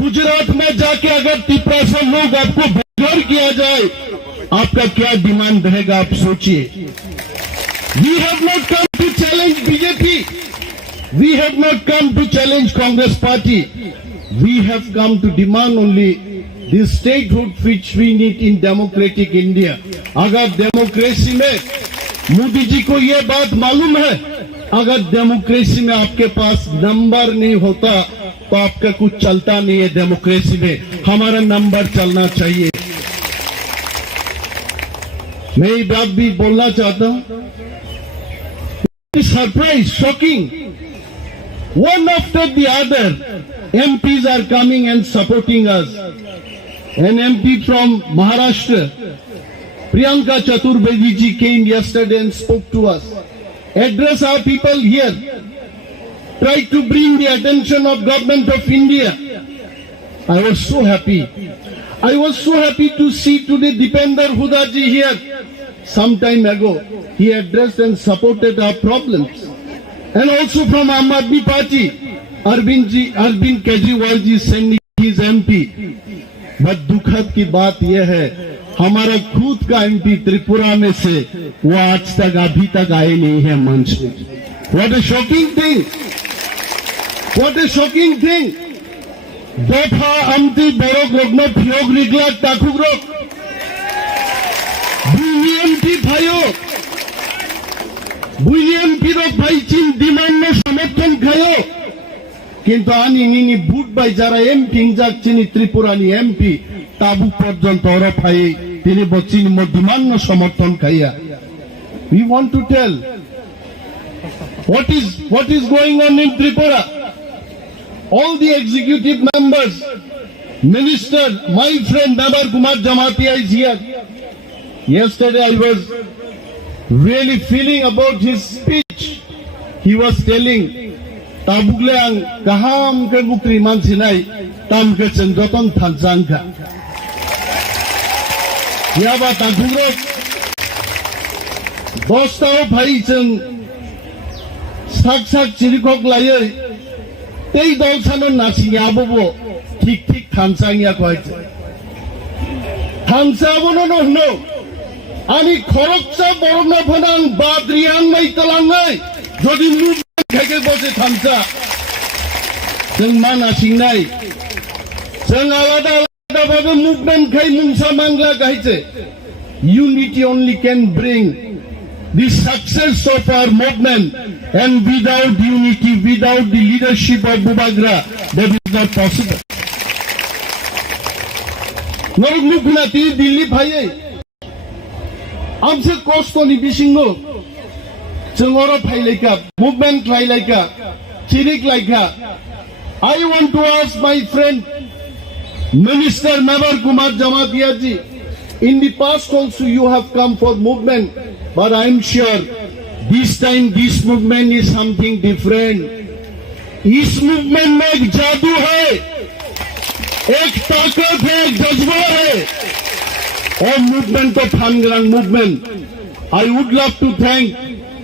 गुजरात में जाके अगर त्रिपुरा से लोग आपको बेघर किया जाए, आपका क्या डिमांड रहेगा, आप सोचिए. We have not come to challenge BJP. We have not come to challenge Congress party. We have come to demand only the statehood which we need in democratic India. अगर डेमोक्रेसी में मोदी जी को ये बात मालूम है, अगर डेमोक्रेसी में आपके पास नंबर नहीं होता तो आपका कुछ चलता नहीं है. डेमोक्रेसी में हमारा नंबर चलना चाहिए. मैं ये बात भी बोलना चाहता हूं. Surprise, shocking, one after the other MPs are coming and supporting us. An MP from Maharashtra, Priyanka Chaturvedi ji came yesterday and spoke to us, address our people here, tried to bring the attention of Government of India. I was so happy. I was so happy to see today Dipender Huda ji here. Some time ago, he addressed and supported our problems. And also from Aam Aadmi Party, Arvind Kejriwal ji sending his MP. But दुखद की बात यह है, हमारा खुद का MP Tripura में से वो आज तक अभी तक आए नहीं है मंच में. What a shocking thing! What a shocking thing! दफा अमती बड़ो गोगनो फियोग रिगला टाकुग्रो बुलियमपी भाइयो बुलियमपी रो भाई चीन डिमांड में समर्थन खायो किंतु आनी नीनी बूट भाई जरा एमपी इंजाक चीनी त्रिपुरानी एमपी ताबू पर्यंत और भाई तिनी बच्चीनी मो डिमांड में समर्थन खाया. We want to tell what is going on in Tripura. All the executive members, minister, my friend Nabar Kumar Jamatia is here. Yesterday I was really feeling about his speech. He was telling, Tabugle ang kaham ke bukri man sinai, tam ke cendoton thansangka. Ya ba taguro, dostao bhai ceng sak chirikok laye. এই দল ছানো নাচিয়া ববো ঠিক ঠিক থানসাঙিয়া কয়েছে থানসাবনো নহনো আমি খরকসা বরনা ফনান বাদরিয়াং নাই তলাঙ্গাই যদি মুখ থেকে বসে থানসা जों मा नासिंनाय जों आलादा आलादा भाবে মুভমেন্ট খাই মুংসা মাংলা গাইছে unity only can bring the success of our movement, and without unity, without the leadership of Bubagra, that is not possible. Norok Mukhnati Delhi bhaiye, amse kostoni bisingo, jengoro bhai laika, movement bhai laika, chirik laika. I want to ask my friend, Minister Nabar Kumar Jamatia ji, in the past also you have come for movement. But I am sure this time this movement is something different. इस movement में एक जादू है, एक ताकत है, एक जज्बा है, और movement तो Phangrang movement. I would love to thank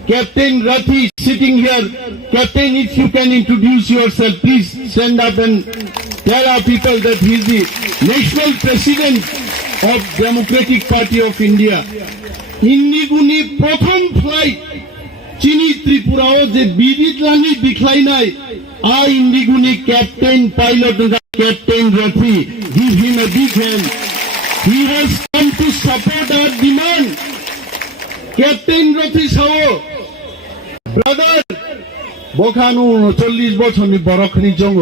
Captain Rathi sitting here. Captain, if you can introduce yourself, please stand up and tell our people that he is the national president of Democratic Party of India. ইন্দিগুনি প্রথম flight চিনি ত্রিপুরাও যে বিদিত লানি দিখলাই নাই আ ইন্দিগুনি captain pilot captain Rathi give him a big hand. He has come to support our demand. Captain Rathi সাও brother বখানু 40 বছরনি বরখনি জঙ্গ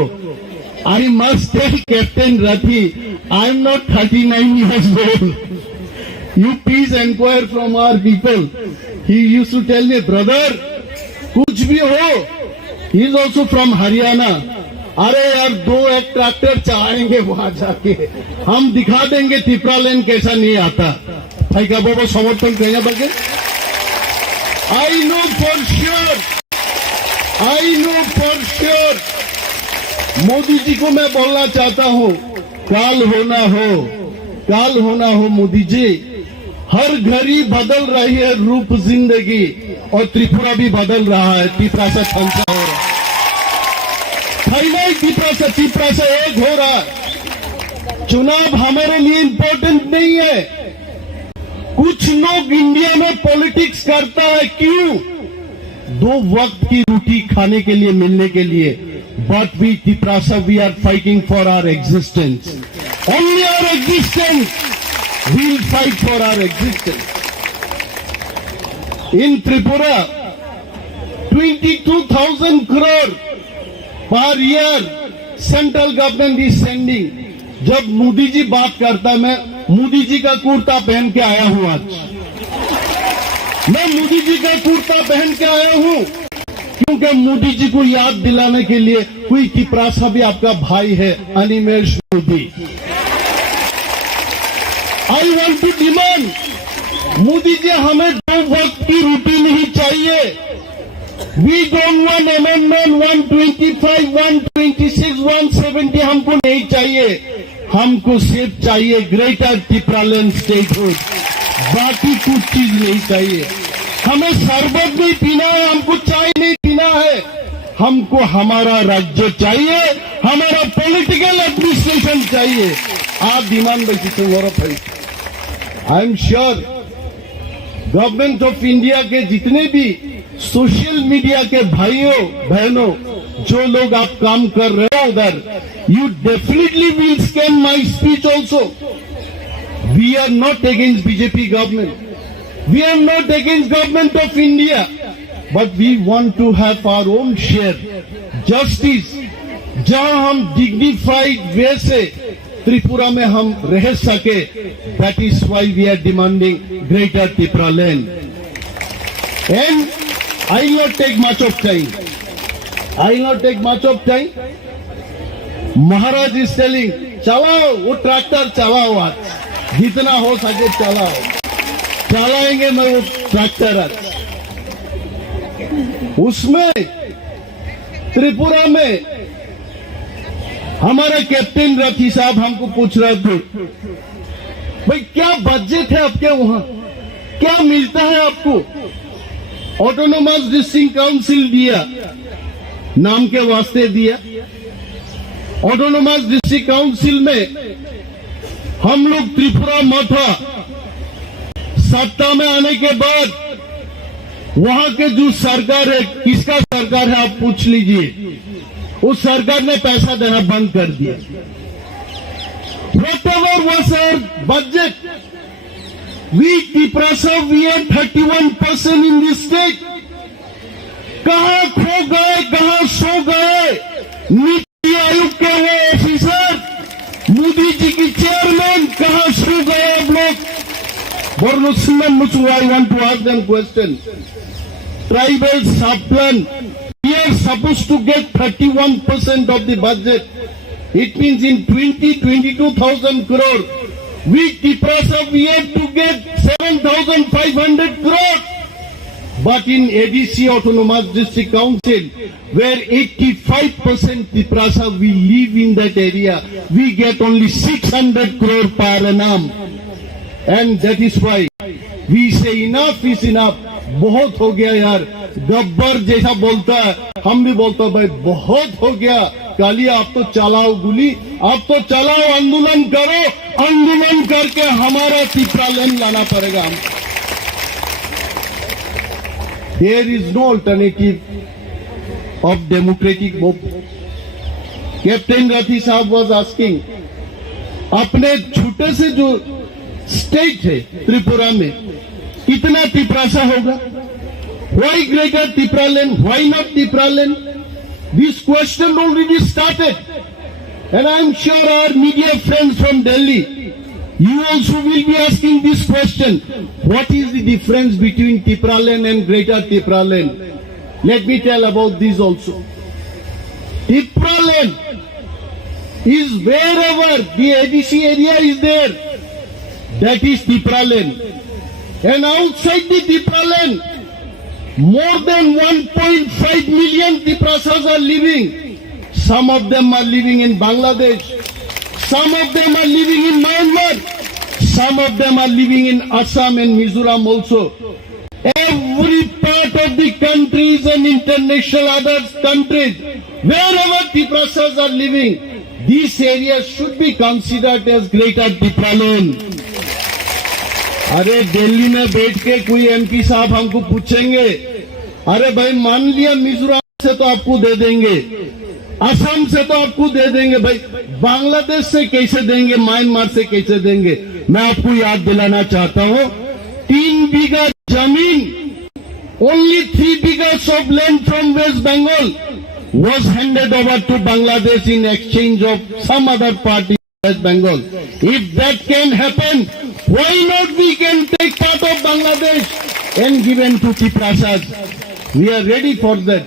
I must tell Captain Rathi I am not 39 years old. You please inquire from our people. He used to tell me, brother, कुछ भी हो. He is also from Haryana. अरे यार 2 ट्रैक्टर चाहेंगे वहां जाके हम दिखा देंगे तिपरा लेन कैसा नहीं आता. भाई का बाबा समर्थन कहेंगे बगे. I know for sure. Modi ji को मैं बोलना चाहता हूँ, काल होना हो मोदी जी. हर घड़ी बदल रही है रूप जिंदगी और त्रिपुरा भी बदल रहा है. त्रिपुरा से थंसा हो रहा है, त्रिपुरा से एक हो रहा है. चुनाव हमारे लिए इम्पोर्टेंट नहीं है. कुछ लोग इंडिया में पॉलिटिक्स करता है क्यों? 2 वक्त की रोटी खाने के लिए मिलने के लिए. But we Tiprasa, we are fighting for our existence. Only our existence. We'll fight for our existence. In Tripura, 22,000 crore per year central government is sending. जब मोदी जी बात करता मैं मोदी जी का कुर्ता पहन के आया हूं आज. मैं मोदी जी का कुर्ता पहन के आया हूं क्योंकि मोदी जी को याद दिलाने के लिए कोई तिपरासा भी आपका भाई है, Animesh Modi. I want to demand Modi ji हमें 2 वक्त की रोटी नहीं चाहिए। वी डोंट वांट अमेंडमेंट 125, 126, 170 हमको नहीं चाहिए। हमको सिर्फ चाहिए ग्रेटर त्रिपुरालैंड स्टेटहुड, बाकी कुछ चीज नहीं चाहिए। हमें शरबत नहीं पीना है, हमको चाय नहीं पीना है, हमको हमारा राज्य चाहिए, हमारा पॉलिटिकल एडमिनिस्ट्रेशन चाहिए। आप डिमांड भाई, आई am sure government of India के जितने भी सोशल मीडिया के भाइयों बहनों, जो लोग आप काम कर रहे हो उधर, you definitely will scan my speech also. We are not against BJP government, we are not against government of India, but we want to have our own share, justice, जहां हम dignified वे से त्रिपुरा में हम रह सके। That is why we are demanding greater Tripura land. And I will not take much of time. I will not take much of time. Maharaj is telling, चलाओ वो tractor चलाओ, आज जितना हो सके चलाओ, चलाएंगे मैं वो ट्रैक्टर। उसमें त्रिपुरा में हमारा कैप्टन रथी साहब हमको पूछ रहे थे, भाई क्या बजट है आपके वहां, क्या मिलता है आपको? ऑटोनोमस डिस्ट्रिक्ट काउंसिल दिया, नाम के वास्ते दिया। ऑटोनोमस डिस्ट्रिक्ट काउंसिल में हम लोग त्रिपुरा मथा सत्ता में आने के बाद वहां के जो सरकार है, किसका सरकार है आप पूछ लीजिए, उस सरकार ने पैसा देना बंद कर दिया। Whatever was our budget, we Tripura we had 31% in this state. कहां खो गए, कहां सो गए? नीति आयोग के वो ऑफिसर, मोदी जी की चेयरमैन, कहां सो गए आप लोग? I want to ask them question. Tribal sub-plan, we are supposed to get 31% of the budget. It means in 22,000 crore. We Tripura we have to get 7,500 crore. But in ADC Autonomous District Council, where 85% Tripura we live in that area, we get only 600 crore per annum. And that is why we say enough is enough. बहुत हो गया यार, गब्बर जैसा बोलता है, हम भी बोलते हैं भाई बहुत हो गया। कालिया आप तो चलाओ गोली, आप तो चलाओ, आंदोलन करो, आंदोलन करके हमारा त्रिपुरा लैंड लाना पड़ेगा हम। There is no alternative of democratic movement. Captain Rathi साहब was asking, अपने छोटे से जो स्टेट है त्रिपुरा में, कितना त्रिपुरा होगा? Why greater Tripura land? Why not Tripura land? This question already started, and I am sure our media friends from Delhi, you also will be asking this question: what is the difference between Tripura land and greater Tripura land? Let me tell about this also. Tripura land is wherever the ADC area is there. That is Tripura land. And outside the Tripura land, more than 1.5 million Tripuras are living. Some of them are living in Bangladesh. Some of them are living in Myanmar. Some of them are living in Assam and Mizoram also. Every part of the countries and international other countries, wherever Tripuras are living, these areas should be considered as greater Tripura land. अरे दिल्ली में बैठ के कोई MP साहब हमको पूछेंगे, अरे भाई मान लिया मिजोरम से तो आपको दे देंगे, असम से तो आपको दे देंगे, भाई बांग्लादेश से कैसे देंगे, म्यांमार से कैसे देंगे? मैं आपको याद दिलाना चाहता हूं, 3 बीघा जमीन, only 3 बीघाs of land from West Bengal was handed over to Bangladesh in exchange of some other party in West Bengal. If that can happen, why not we can take part of Bangladesh and given to Tripuras? We are ready for that.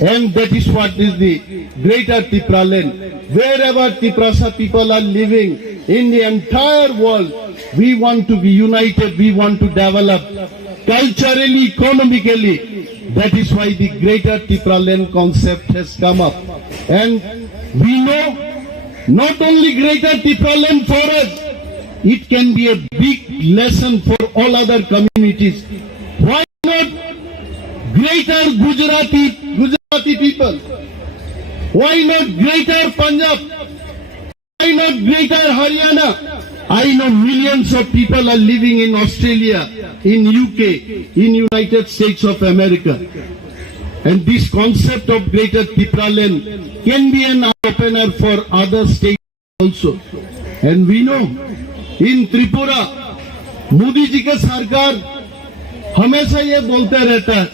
And that is what is the greater Tripura land. Wherever Tripura people are living, in the entire world. We want to be united, we want to develop culturally, economically. That is why the Greater Tipraland concept has come up. And we know not only Greater Tipraland for us, it can be a big lesson for all other communities. Why not Greater Gujarati people? Why not Greater Punjab? Why not Greater Haryana? I know millions of people are living in Australia, in UK, in United States of America. And this concept of Greater Tipraland can be an eye-opener for other states also. And we know, in Tripura, Modi ji का सरकार हमेशा ये बोलते रहता है,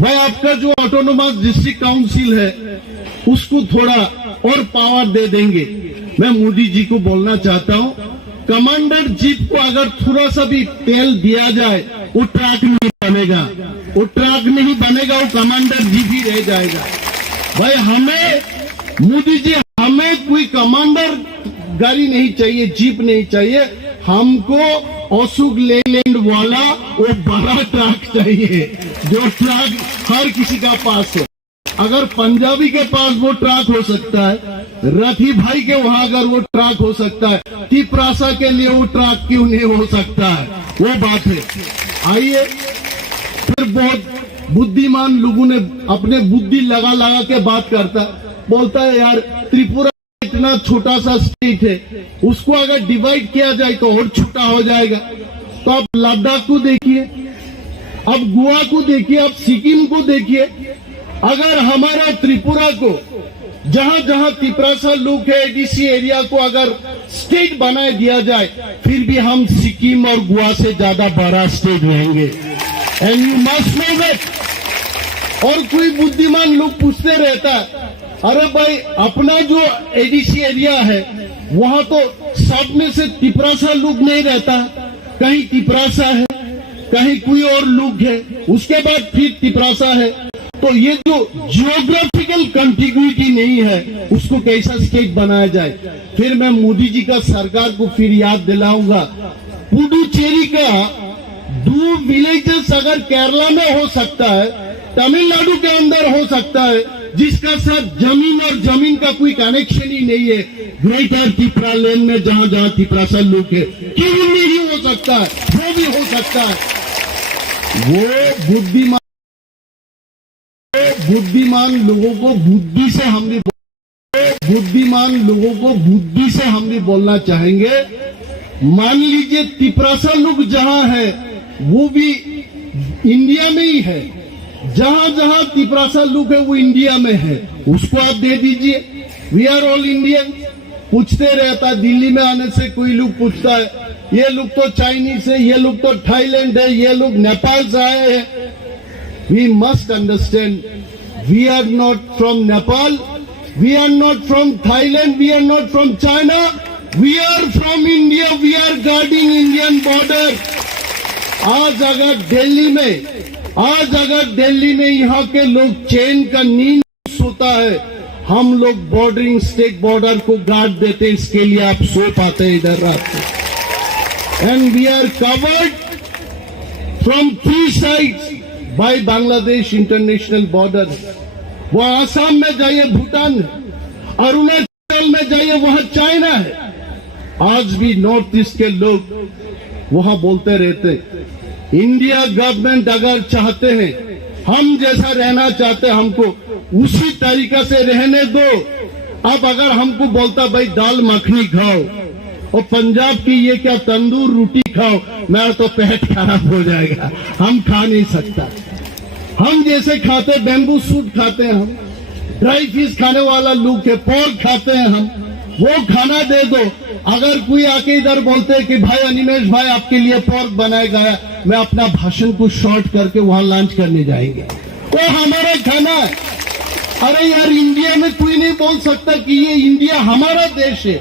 भाई आपका जो ऑटोनोमस डिस्ट्रिक्ट काउंसिल है उसको थोड़ा और पावर दे देंगे। मैं मोदी जी को बोलना चाहता हूं, कमांडर जीप को अगर थोड़ा सा भी तेल दिया जाए वो ट्रक नहीं बनेगा, वो ट्रक नहीं बनेगा, वो कमांडर जीप ही रह जाएगा। भाई हमें मोदी जी, हमें कोई कमांडर गाड़ी नहीं चाहिए, जीप नहीं चाहिए, हमको अशोक लेलैंड वाला वो बड़ा ट्रक चाहिए जो ट्रक हर किसी का पास है। अगर पंजाबी के पास वो ट्रक हो सकता है, रथी भाई के वहां अगर वो ट्रक हो सकता है, तिपरासा के लिए वो ट्रक क्यों नहीं हो सकता है? वो बात है। आइए, फिर बहुत बुद्धिमान लोगों ने अपने बुद्धि लगा लगा के बात करता है, बोलता है यार त्रिपुरा इतना छोटा सा स्टेट है, उसको अगर डिवाइड किया जाए तो और छोटा हो जाएगा। तो आप लद्दाख को देखिए, अब गोवा को देखिए, अब सिक्किम को देखिए। अगर हमारा त्रिपुरा को जहां जहां तिपरासा लोग है, एडीसी एरिया को अगर स्टेट बना दिया जाए, फिर भी हम सिक्किम और गोवा से ज्यादा बड़ा स्टेट रहेंगे। And you must know that. और कोई बुद्धिमान लोग पूछते रहता है, अरे भाई अपना जो एडीसी एरिया है वहां तो सब में से तिपरासा लोग नहीं रहता, कहीं तिपरासा है, कहीं कोई और लोग है, उसके बाद फिर तिपरासा है। तो ये जो जियोग्राफिकल कंटिग्यूटी नहीं है उसको कैसा स्टेट बनाया जाए? फिर मैं मोदी जी का सरकार को फिर याद दिलाऊंगा, पुडुचेरी का 2 विलेजेस अगर केरला में हो सकता है, तमिलनाडु के अंदर हो सकता है, जिसका साथ जमीन और जमीन का कोई कनेक्शन ही नहीं है, ग्रेटर तिपरालैंड में जहां जहां तिपरासा लोग है, क्यों नहीं हो सकता है? वो भी हो सकता है। वो बुद्धिमान लोगों को बुद्धि से हम भी बोलना चाहेंगे। मान लीजिए तिपरासा लोग जहां है वो भी इंडिया में ही है, जहां जहां तिपरासा लोग है वो इंडिया में है, उसको आप दे दीजिए। We are all Indian. पूछते रहता, दिल्ली में आने से कोई लोग पूछता है, ये लोग तो चाइनीज है, ये लोग तो थाईलैंड है, ये लोग नेपाल से आए हैं। We must understand, we are not from Nepal, we are not from Thailand, we are not from China, we are from India, we are guarding Indian border. आज अगर दिल्ली में यहाँ के लोग चैन का नींद सोता है, हम लोग बॉर्डरिंग स्टेट बॉर्डर को गार्ड देते, इसके लिए आप सो पाते हैं इधर रात को। And we are covered from 3 sides by Bangladesh international border. वो आसाम में जाइए भूटान है, अरुणाचल में जाइए वहां चाइना है। आज भी नॉर्थ ईस्ट के लोग वहां बोलते रहते, इंडिया गवर्नमेंट अगर चाहते हैं, हम जैसा रहना चाहते हैं, हमको उसी तरीका से रहने दो। अब अगर हमको बोलता भाई दाल मखनी खाओ और पंजाब की ये क्या तंदूर रोटी खाओ, मेरा तो पेट खराब हो जाएगा, हम खा नहीं सकता। हम जैसे खाते बैम्बू सूट खाते हैं, हम ड्राई फिश खाने वाला लोग है, पोर्क खाते हैं हम, वो खाना दे दो। अगर कोई आके इधर बोलते हैं कि भाई अनिमेश भाई आपके लिए पोर्क बनाया गया, मैं अपना भाषण को शॉर्ट करके वहां लंच करने जाएंगे, वो हमारा खाना है। अरे यार, इंडिया में कोई नहीं बोल सकता कि ये इंडिया हमारा देश है।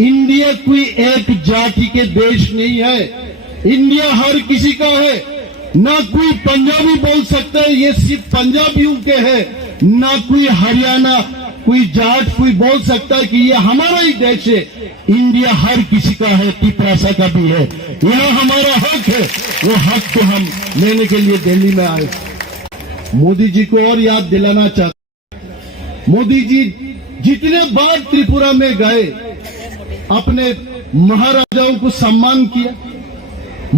इंडिया कोई एक जाति के देश नहीं है, इंडिया हर किसी का है। ना कोई पंजाबी बोल सकता है ये सिर्फ पंजाबियों के है, ना कोई हरियाणा, कोई जाट कोई बोल सकता है कि ये हमारा ही देश है। इंडिया हर किसी का है, तिपरासा का भी है। यह हमारा हक है, वो हक को हम लेने के लिए दिल्ली में आए। मोदी जी को और याद दिलाना चाहता, मोदी जी जितने बार त्रिपुरा में गए अपने महाराजाओं को सम्मान किया।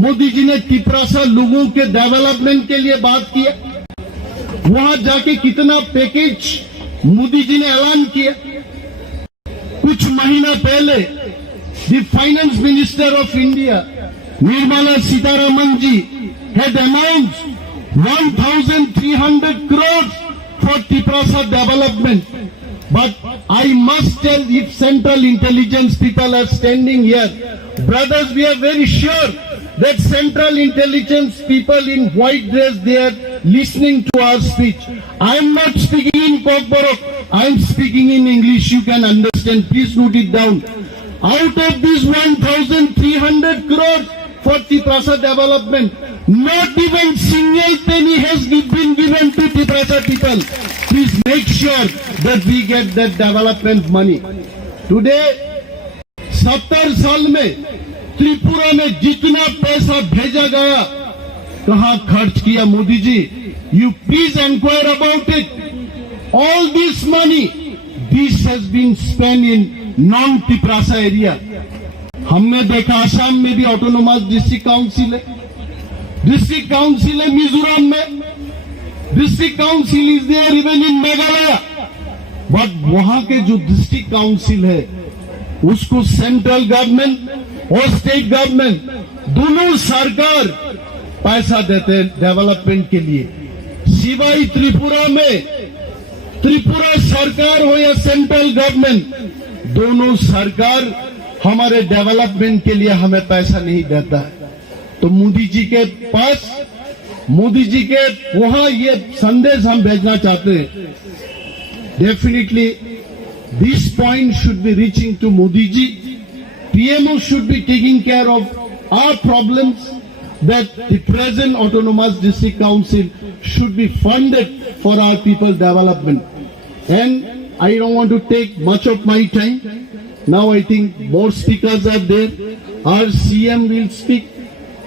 मोदी जी ने तिपरासा लोगों के डेवलपमेंट के लिए बात किया। वहां जाके कितना पैकेज मोदी जी ने ऐलान किया। कुछ महीना पहले the finance minister of India Nirmala Sitharaman ji had announced 1,300 crores for Tiprasa development. But I must tell, if Central Intelligence people are standing here, brothers, we are very sure that Central Intelligence people in white dress, they are listening to our speech. I am not speaking in Kokborok, I am speaking in English, you can understand, please note it down. Out of this 1,300 crores for Tiprasa development, not even single penny has been given to Tiprasa people. Please make sure that we get that development money. Today, 70 साल में त्रिपुरा में जितना पैसा भेजा गया, कहाँ खर्च किया Modi ji? You please inquire about it. All this money, this has been spent in non-Tiprasa area. हमने देखा आसाम में भी ऑटोनोमस डिस्ट्रिक्ट काउंसिल है, डिस्ट्रिक्ट काउंसिल है मिजोरम में, district council is there even in Meghalaya. But वहां के जो डिस्ट्रिक्ट काउंसिल है उसको सेंट्रल गवर्नमेंट और स्टेट गवर्नमेंट दोनों सरकार पैसा देते हैं डेवलपमेंट के लिए। सिवाय त्रिपुरा में, त्रिपुरा सरकार हो या सेंट्रल गवर्नमेंट, दोनों सरकार हमारे डेवलपमेंट के लिए हमें पैसा नहीं देता है। तो मोदी जी के पास, मोदी जी के वहां ये संदेश हम भेजना चाहते हैं। Definitely this point should be reaching to Modi ji. PMO should be taking care of our problems, that the present autonomous district council should be funded for our people development. And I don't want to take much of my time. Now I think more speakers are there. Our CM will speak,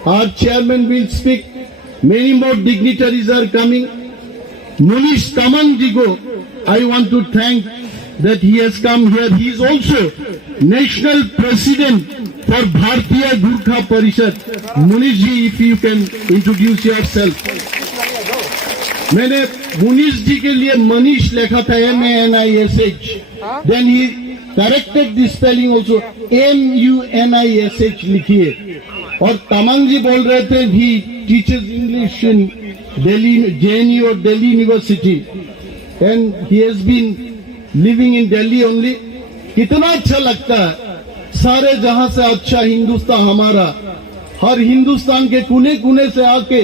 our chairman will speak, many more dignitaries are coming. Munish Tamang Jigo, I want to thank that he has come here. He is also national president for Bharatiya Gurkha Parishad. Munish ji, if you can introduce yourself. मैंने मुनीश जी के लिए मनीष लिखा था, MANISH. Then he corrected the spelling also, MUNISH लिखिए। और तमंग जी बोल रहे थे he teaches English in Delhi, JNU or Delhi University, and he has been living in Delhi only. कितना अच्छा लगता है, सारे जहां से अच्छा हिंदुस्तान हमारा, हर हिंदुस्तान के कोने कोने से आके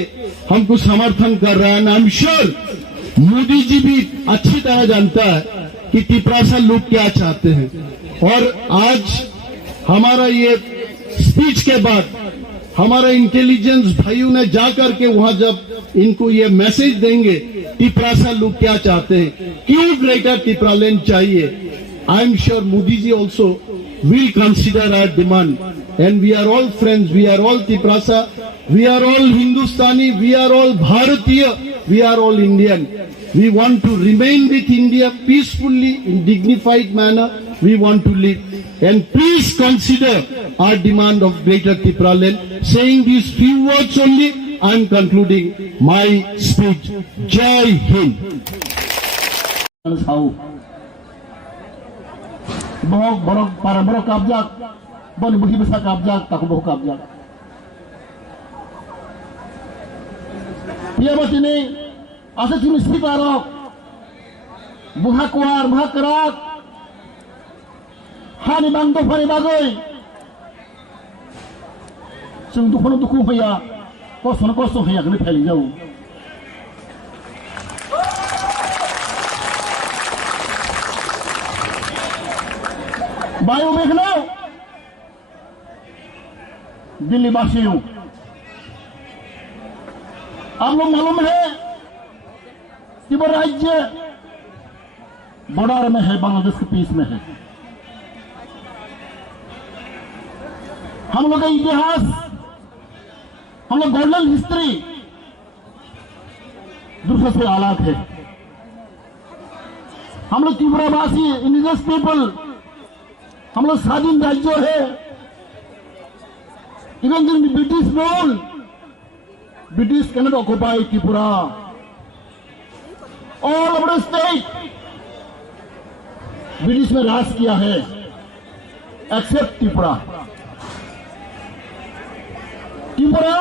हमको समर्थन कर रहा है। आई एम श्योर मोदी जी भी अच्छी तरह जानता है कि तिपरासा लोग क्या चाहते हैं। और आज हमारा ये स्पीच के बाद हमारा इंटेलिजेंस भाइयों ने जाकर के वहां जब इनको ये मैसेज देंगे तिपरासा लोग क्या चाहते हैं, क्यों ग्रेटर तिपरालैंड चाहिए, I am sure Modi ji also will consider our demand. And we are all friends, we are all Tiprasa, we are all Hindustani, we are all Bharatiya, we are all Indian. We want to remain with India peacefully, in dignified manner, we want to live. And please consider our demand of Greater Tipraland. Saying these few words only, I am concluding my speech. Jai Hind. Borok borok para borok kabjak, bon buhi besar kabjak, tak boh kabjak. Dia bos ini asa cuma sekitarok, buha kuar, buha kerak, hani bangdo hani bagoy. Sungguh kono tuku haya, kosong haya kena peli jauh. भाइयों देख लो, दिल्ली वासियों, आप लोग मालूम है कि वो राज्य बॉर्डर में है, बांग्लादेश के पीस में है। हम लोग का इतिहास, हम लोग गोल्डन हिस्ट्री दूसरे से अलग है। हम लोग त्रिपुरावासी इंडिजिनस पीपल, हम लोग स्वाधीन राज्य है। Even during British rule, British cannot occupy Tripura. All over the state British में राज किया है, एक्सेप्ट त्रिपुरा। त्रिपुरा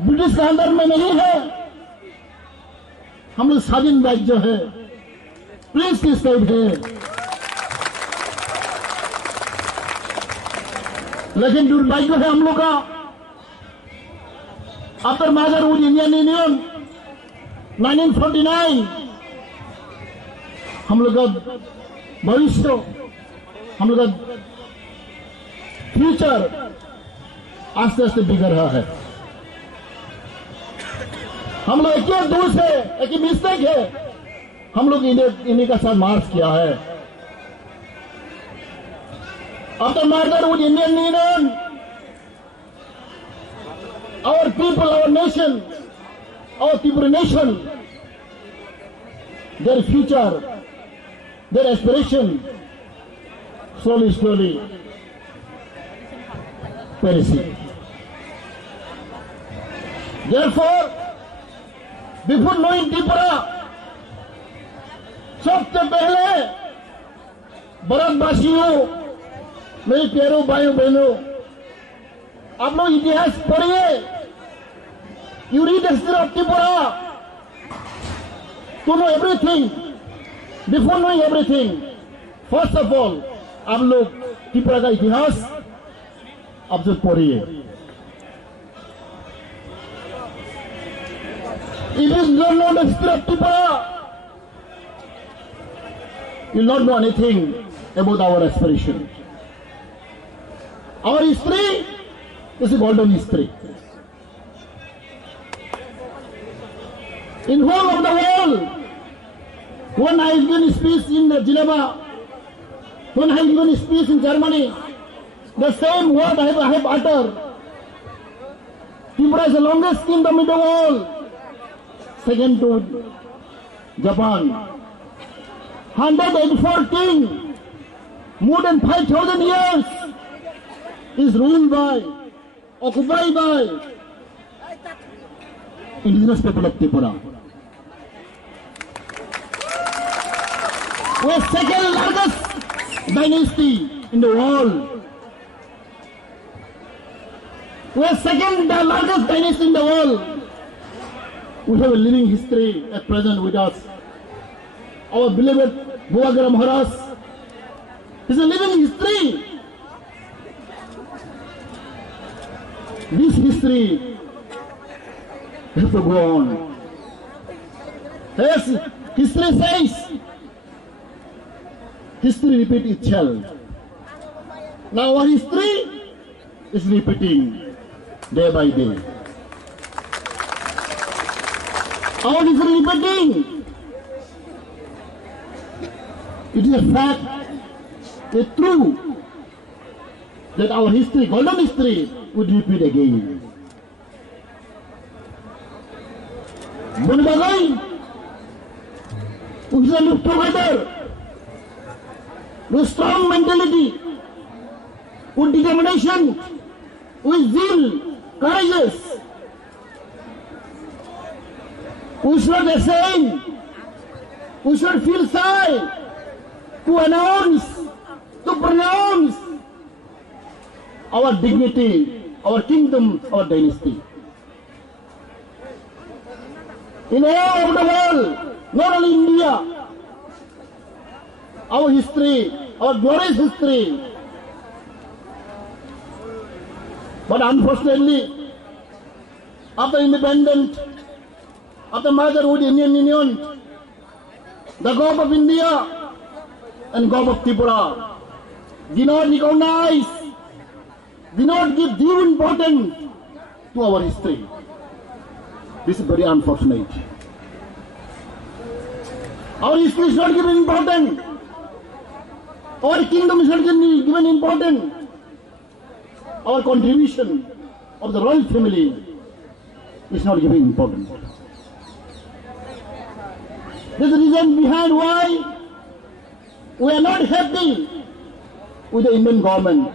ब्रिटिश के अंदर में नहीं है, हम लोग स्वाधीन राज्य है, प्रिंस की स्टेट है। लेकिन दुर्भाग्य है हम लोग का, after merger with Indian union 1949 हम लोग का भविष्य, हम लोग का फ्यूचर आस्ते आस्ते बिगड़ रहा है। हम लोग एक दूर से एक मिस्टेक है, हम लोग इन्हीं का साथ मार्च किया है। After merger with Indian Union, our people, our nation, our Tripura nation, their future, their aspiration, slowly perishing. Therefore, before knowing Tripura, सबसे पहले भारतवासियों, मेरे प्यारों भाइयों बहनों, आप लोग इतिहास पढ़िए। You read history of Tripura to know everything. Before knowing everything, first of all आप लोग त्रिपुरा का इतिहास आप जो पढ़िए। If you don't know the history of Tripura, you will not know anything about our aspiration. Our history is a golden history. In whole of the world, when I have given speech in Geneva, when I have given speech in Germany, the same word I have uttered. Tripura is the longest kingdom in the world, second to Japan. 184 king, more than 5,000 years, is ruled by, occupied by indigenous people of Tripura. We are second largest dynasty in the world. We are second largest dynasty in the world. We have a living history at present with us. Our beloved Bhubagarh Maharaj is a living history. This history has to go on. Yes, history says, history repeats itself. Now our history is repeating day by day. Our history repeating. It is a fact, it's true, that our history, golden history, would repeat again. Bunbagai, we shall live together with strong mentality, with determination, with zeal, courageous. We should not ashamed, we should not feel shy to announce, to pronounce our dignity, our kingdom, our dynasty. In all over the world, not only India, our history, our glorious history. But unfortunately, after independence, after merger with Indian Union, the government of India and government of Tripura do not recognize, do not give due importance to our history. This is very unfortunate. Our history is not given important. Our kingdom is not given important. Our contribution of the royal family is not given important. This is the reason behind why we are not happy with the Indian government.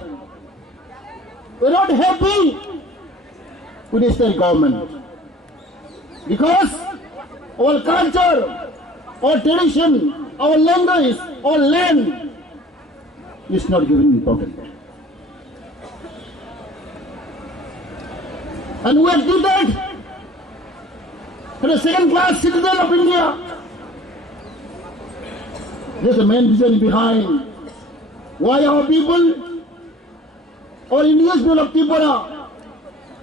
We are not happy with the state government. Because our culture, our tradition, our language, our land is not given importance. And we are treated as a second-class citizen of India. This is the main reason behind why our people, our Indian people of Tripura,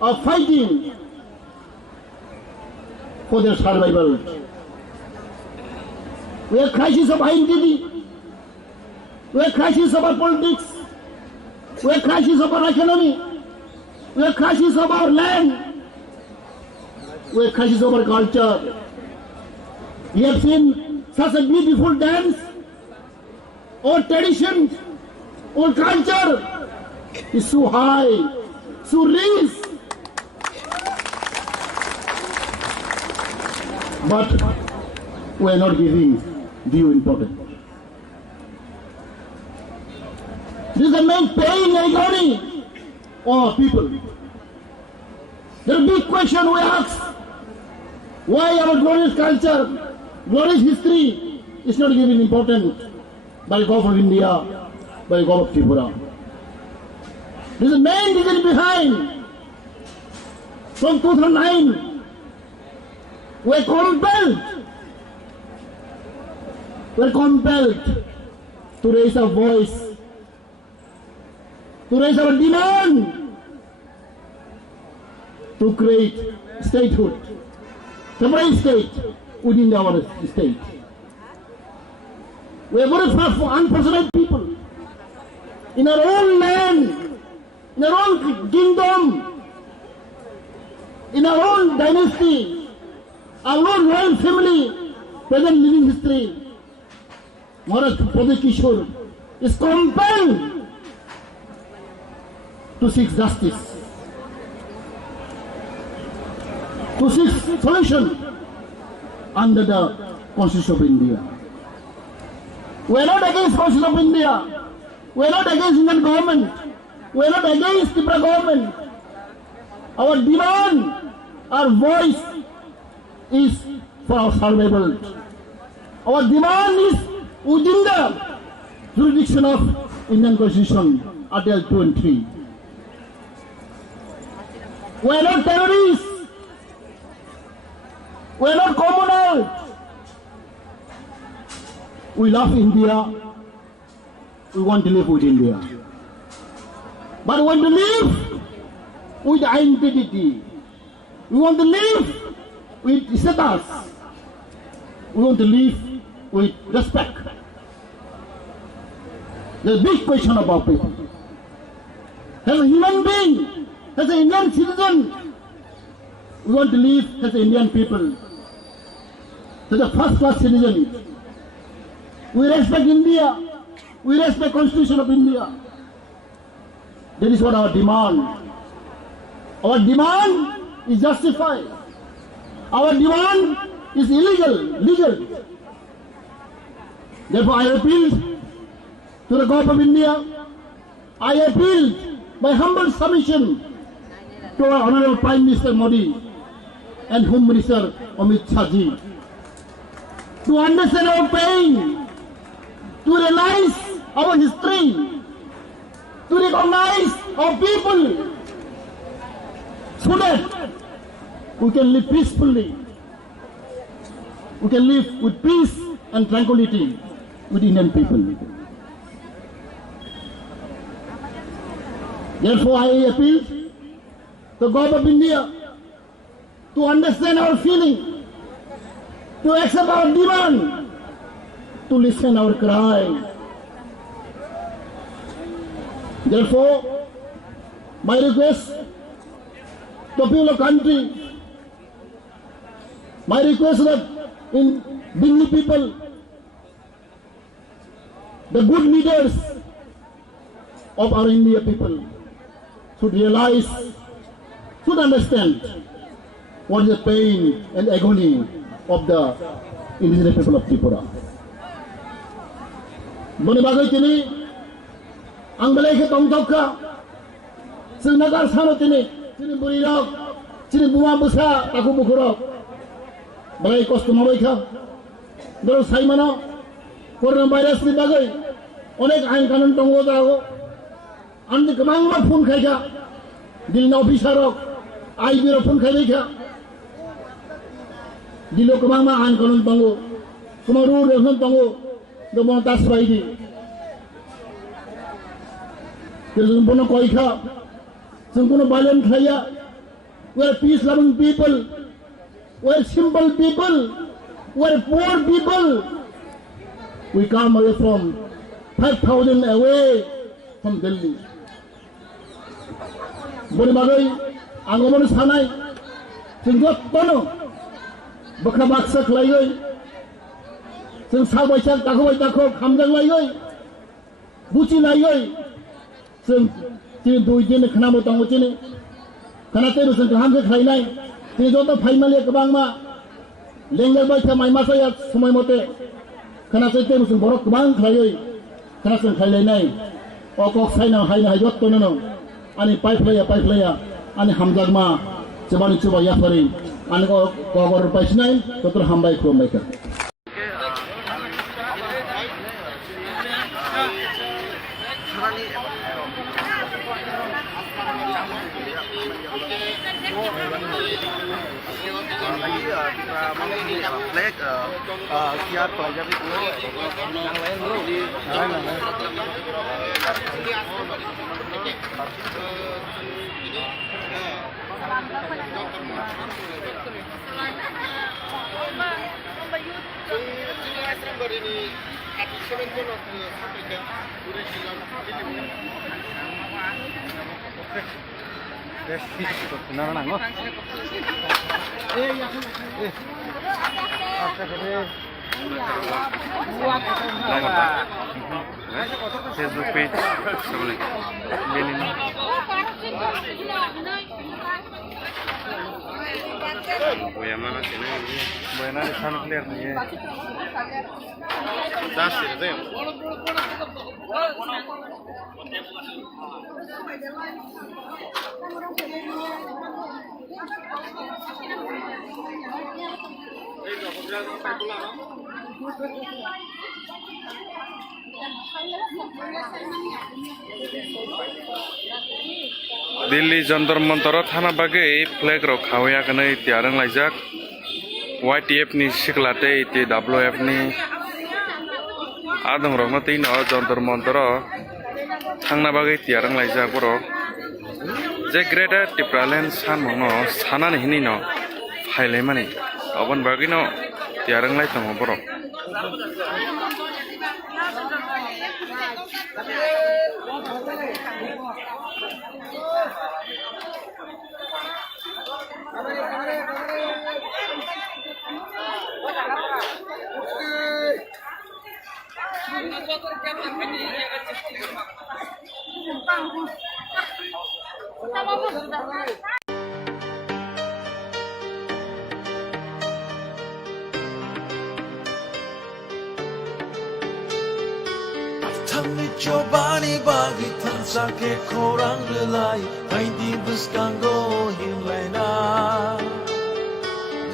are fighting for their survival. We have crisis of identity. We have crisis of our politics. We have crisis of our economy. We have crisis of our land. We have crisis of our culture. We have seen such a beautiful dance. Our tradition, our culture is so high, so rich. But we are not giving due importance. This is the main pain and agony of our people. The big question we ask, why our glorious culture, glorious history is not given importance by the government of India, by the government of Tripura. This is the main reason behind. From 2009, we are compelled to raise our voice, to raise our demand, to create statehood, temporary state within our state. We are very unfortunate people. In our own land, in our own kingdom, in our own dynasty, our own royal family, present living history, Maharaj Pradip Kishore is compelled to seek justice, to seek solution under the Constitution of India. We are not against Constitution of India. We are not against Indian government. We are not against Tripura government. Our demand, our voice is for our survival. Our demand is within the jurisdiction of Indian Constitution, Article 2 and 3. We are not terrorists. We are not communal. We love India. We want to live with India. But we want to live with identity. We want to live with status. We want to live with respect. The big question about people. As a human being, as an Indian citizen, we want to live as Indian people, as a first-class citizen. We respect India. We respect Constitution of India. That is what our demand. Our demand is justified. Our demand is legal. Therefore, I appeal to the government of India. I appeal by humble submission to our Honorable Prime Minister Modi and Home Minister Amit Shah ji to understand our pain, to realize our history, to recognize our people, so that we can live peacefully, we can live with peace and tranquility with Indian people. Therefore, I appeal to the government of India to understand our feeling, to accept our demand, to listen our cry. Therefore, my request to the people of country, my request that in Delhi people, the good leaders of our India people should realize, should understand what is the pain and agony of the indigenous people of Tripura. Bani bagai tini, angbalai ke tongtokka, sinagar sano tini burirok, tini bunga busa taku bukurok, bagai kostu mabai ka, doro sai mano, coronavirus ni bagai, onek ain kanon tongo dago, andi kemang ma phone khai ka, dilna officer rok, IB ro phone khai ka, dilo kemang ma ain kanon tongo, kemaru refon tongo. Domon tas baidi. Kita punya koika, kita punya violent kaya. We are peace-loving people. We are simple people. We are poor people. We come away from 5,000 away from Delhi. Beri bagai, anggaman sanai, sehingga tono, bakal baksa kelai. जों सावबायसा दाखोबाय दाखो खामजों लायगोय बुचि लायगोय जों दिनै दुइ दिन खानाबो दङ दिनै खानाते जों गाहामखौ खायनाय दिनै जत फाइमाले गोबां मा लेंलेबाय था माइमासाया समय मते खानाते जों बर' गोबां खायगोय खानाजों खायलायनाय अकक साइना हायना हाय जत ननो आनि पाइपलाया आनि हामजागमा जबानि चुबा याफारि आनि गगर पाइसनाय तत्र हामबाय खुमबायखा flag siap aja itu yang lain bro di Facebook page boleh Benin Boya mana sini Boya mana di sana clear nih das itu ya Delhi Jantar Mantar थाना बागे फ्लैग रो खावया कने त्यारं लाइजाक YTF नि सिखलाते ते WF नि आदम रंग तीन जंतर मंतर थांना बागे त्यारं लाइजाक बरो जे ग्रेटर टिप्रालेन सान मंगनो सानान हिनि न फाइले माने अबन बागे न त्यारं लाइ तंग बरो Jobani bagi tansa ke korang relai Hai di buskango himlaina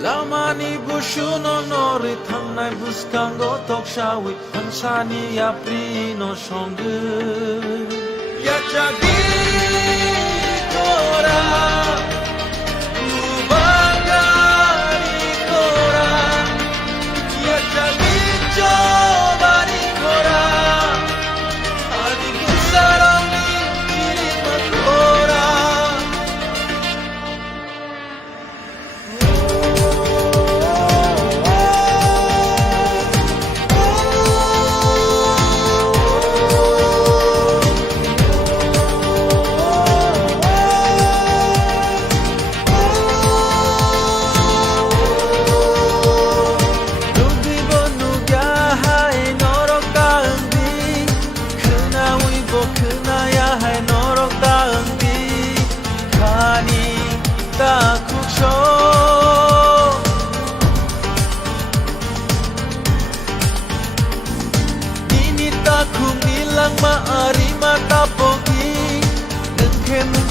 Lamani bushuno nori thanai buskango tokshawi Hansani aprino songu Ya jagi kora Ubagari kora Ya jagi jobani kora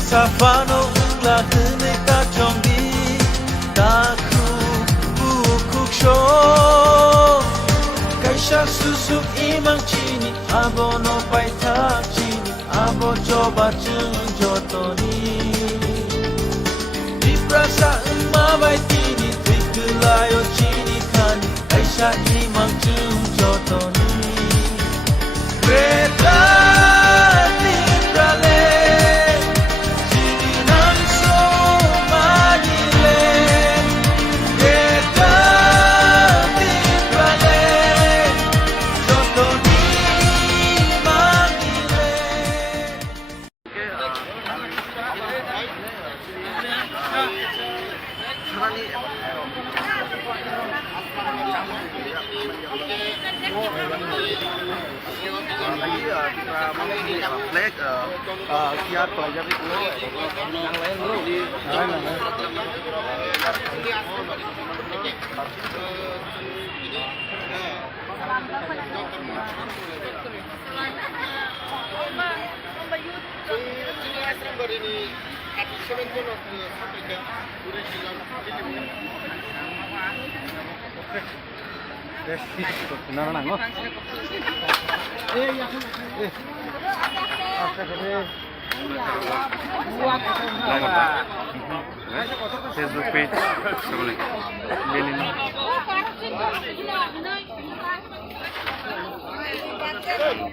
Safano lakne ka chombi Daku bukuksho Kaisha susuk imang chini Abono paitak chini Abo coba jotoni Diprasa mabai tini Tikulayo chini kani Kaisha imang jotoni Greta Diprale Chini nanso magile Greta Diprale Jotoni magile Facebook page boleh ini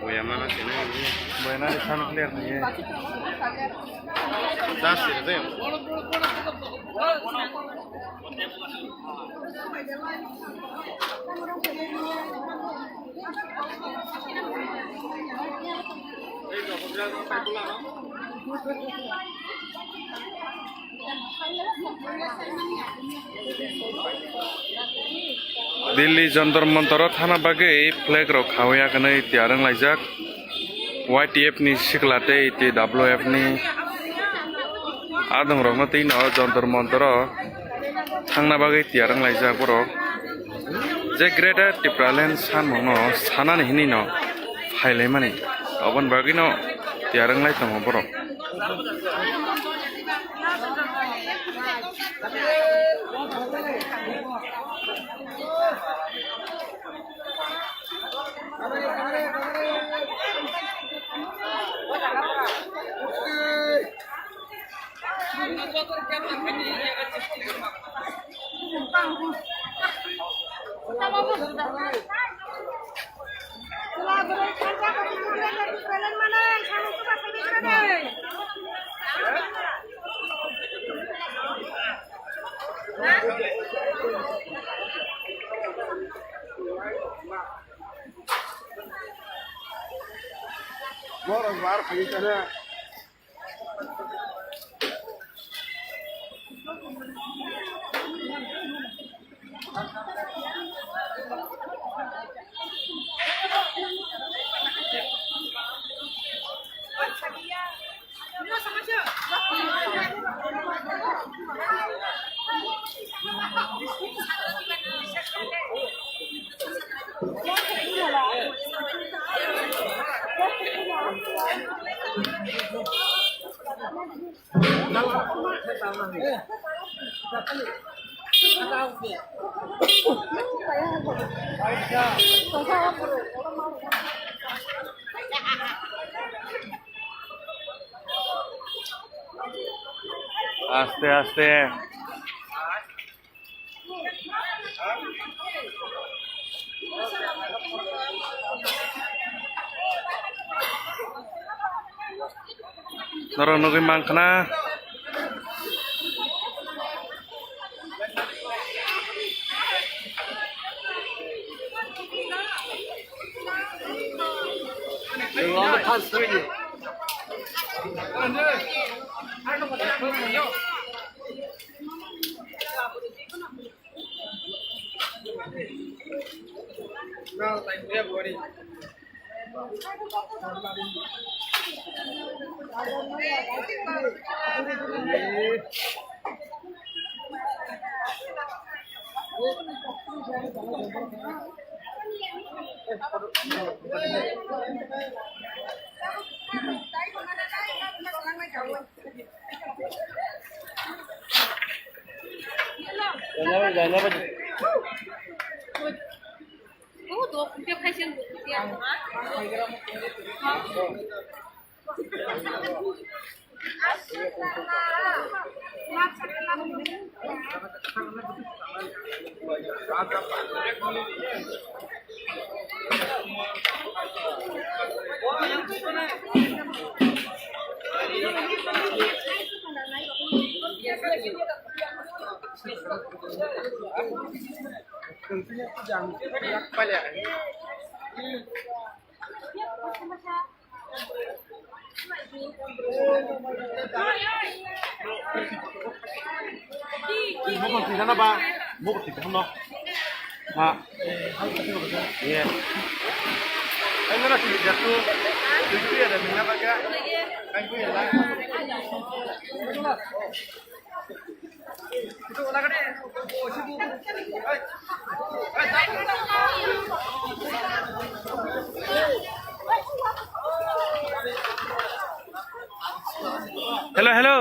Boya mana sini Boya mana sana clear nih ya das itu ya Delhi Jantar Mantar Thana Bagai flag ro khawaya kanai tiarang laijak YTF ni siklate TWF ni adang rok na tin Jantar Mantar thangna bagai tiarang laijak borok je greater Tipraland san mono sanan hini no hailai mani abon bagi no tiarang lai tamo borok Aste aste Noro nugi mangkana hello hello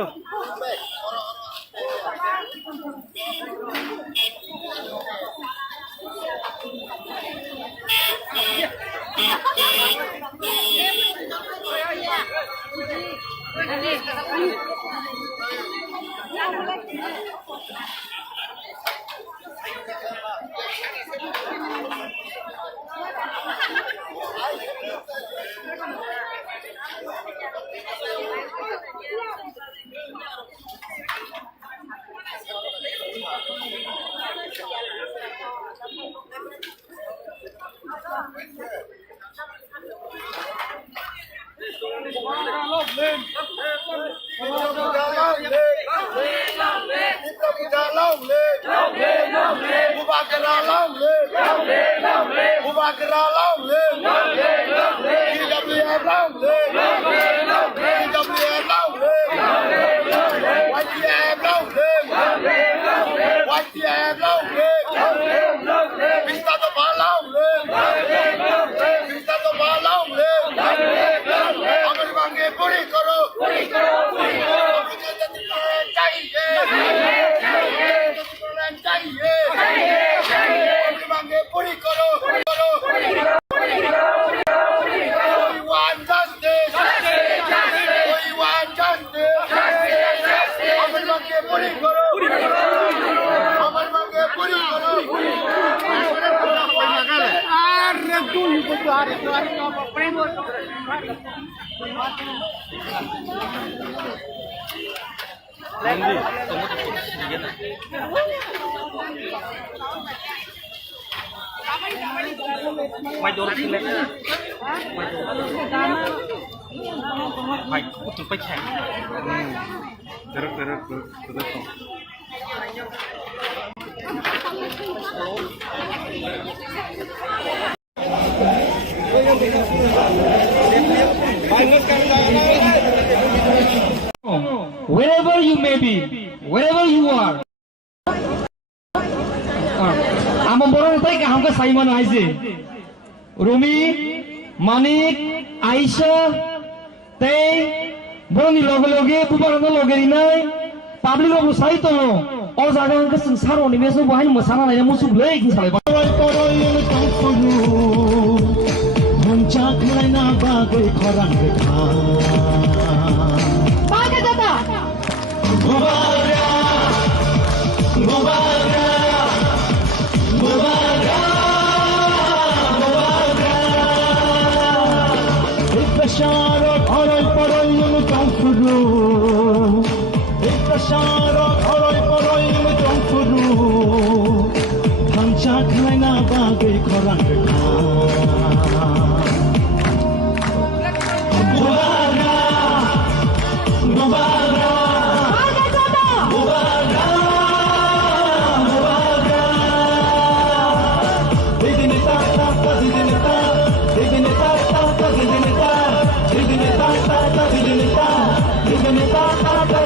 Wherever you may be, wherever you are. আমার বড় নেতাই কাহামকে সাইমান আইছে রুমি মানিক আইসা তেই বড়নি লগে লগে বুবারनो লগে নাই পাবলিক অব সাইতো অ জাগানকে সারনি মেসो बहाय मोसाना नायना मुसुबलै कि सालाय मन्चाक लाइना बागै खरां गोथा बागे दादा मुबारा मुबारा मुबारा मुबारा इकशारो घरै परैन जंफुरु इकशारो घरै परैन जंफुरु मन्चाक लाइना बागै खरां गोथा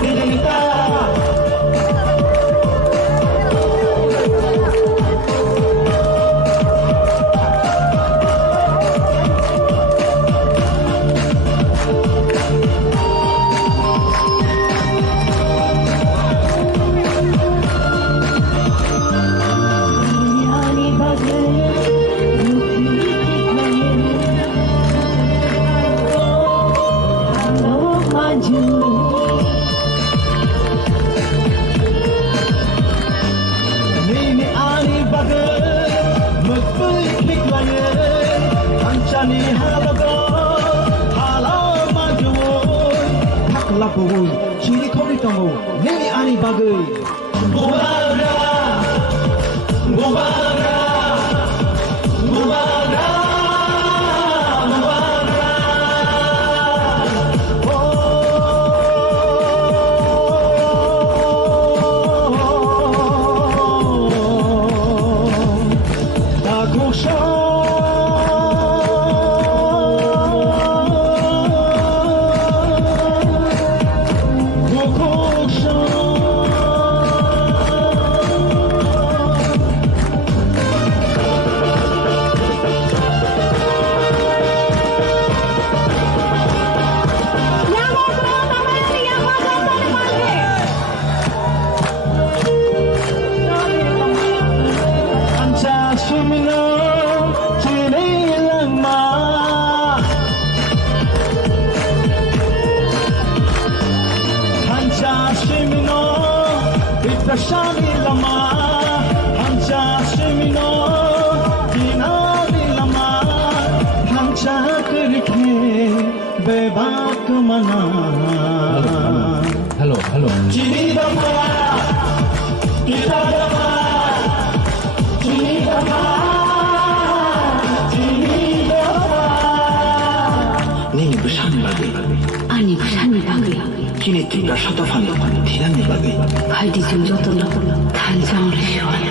Dignidad, bubuy chiri khori tongo nemi ani bagai Gobagra Gobagra Gobagra Shami lama, hamcha shimino, dinari lama, hamcha karke bebak mana. Hello. Chini dama, kita dama, chini dama, chini dama. Ni bersama lagi. Ani bersama lagi. Chini tiga satu fani, tiada ni lagi. Hadi jumjotuna tanjang rishuan.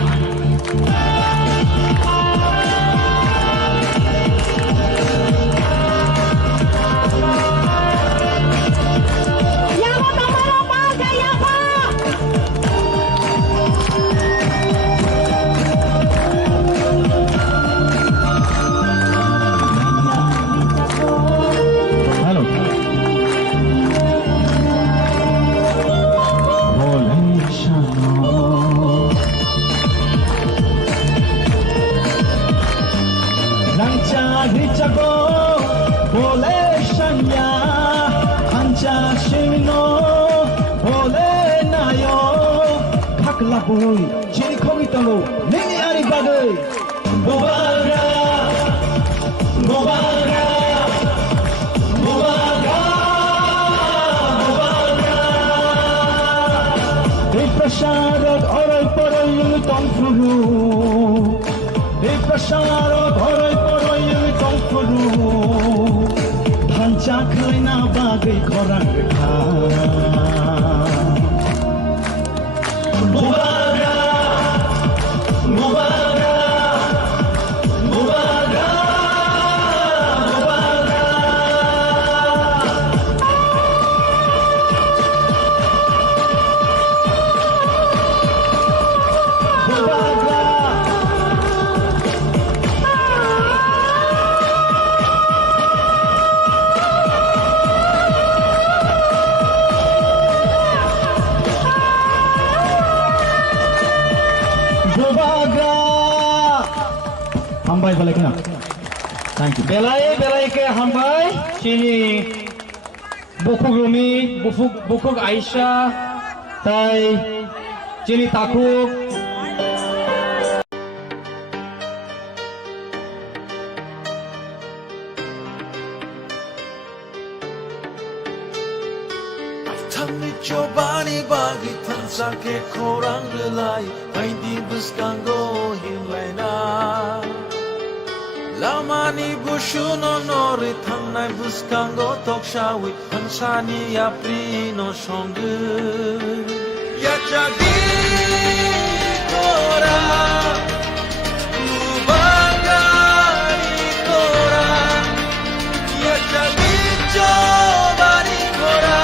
Boy, chiri khori tongo, nemi ani bagai. Gobagra, Gobagra, Gobagra, Gobagra. Prasharot orai porai yung tongfuru. Prasharot orai porai yung tongfuru. Hancha khlai na bagai khorang rekha. Gobagra, Gobagra, Gobagra, Gobagra. Gobagra. Gobagra. Hambai boleh kena. Thank you. Belai ke hambai. Sini Bukuk Rumi, Bukuk Aisyah, Tai, Sini Takuk. Tami cobani bagi tansake korang relai Haidi buskango himlaina Lamani bushuno nori thanai buskango tokshawi Hansani aprino songu Yachagi kora Lubagari kora Yachagi cobani kora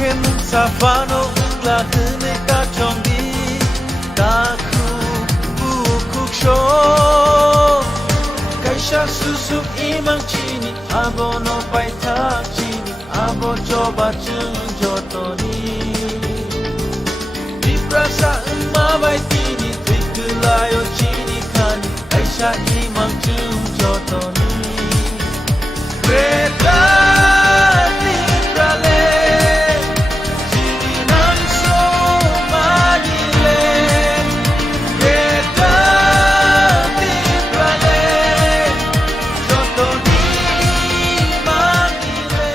Mungkin Savano lahene kachongi Daku bukuk show Kaisha susuk imang chini Abo no paitak chini Abo coba jotoni Di perasaan mabai tini Trikulayo chini kani Kaisha imang jotoni Kereta di prale Chini nangso magile Kereta di prale Jotoni magile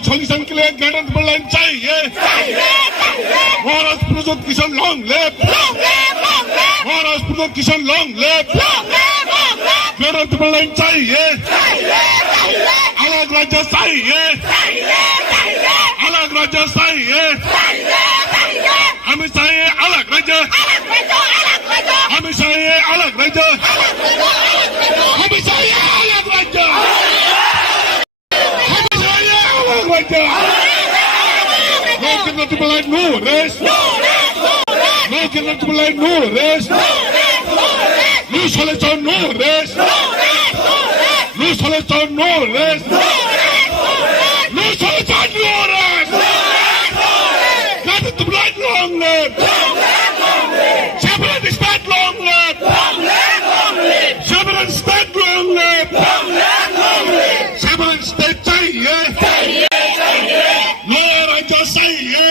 solution के लिए गणतंत्र triple line चाहिए। महाराष्ट्र प्रदेश किसान long live, Maharashtra प्रदेश किसान long live, गणतंत्र triple line चाहिए। अलग राज्य चाहिए, अलग राज्य चाहिए, हमें चाहिए अलग राज्य, हमें चाहिए अलग राज्य, हमें चाहिए अलग राज्य, हमें चाहिए अलग राज्य। No gender triple line, no rest. No gender triple line, no rest. No solution, no rest. No solution, no rest. No solution, no rest. Gender triple line, long live. Separate state, long live. Separate state, long live. Separate state चाहिए, नया राज्य चाहिए,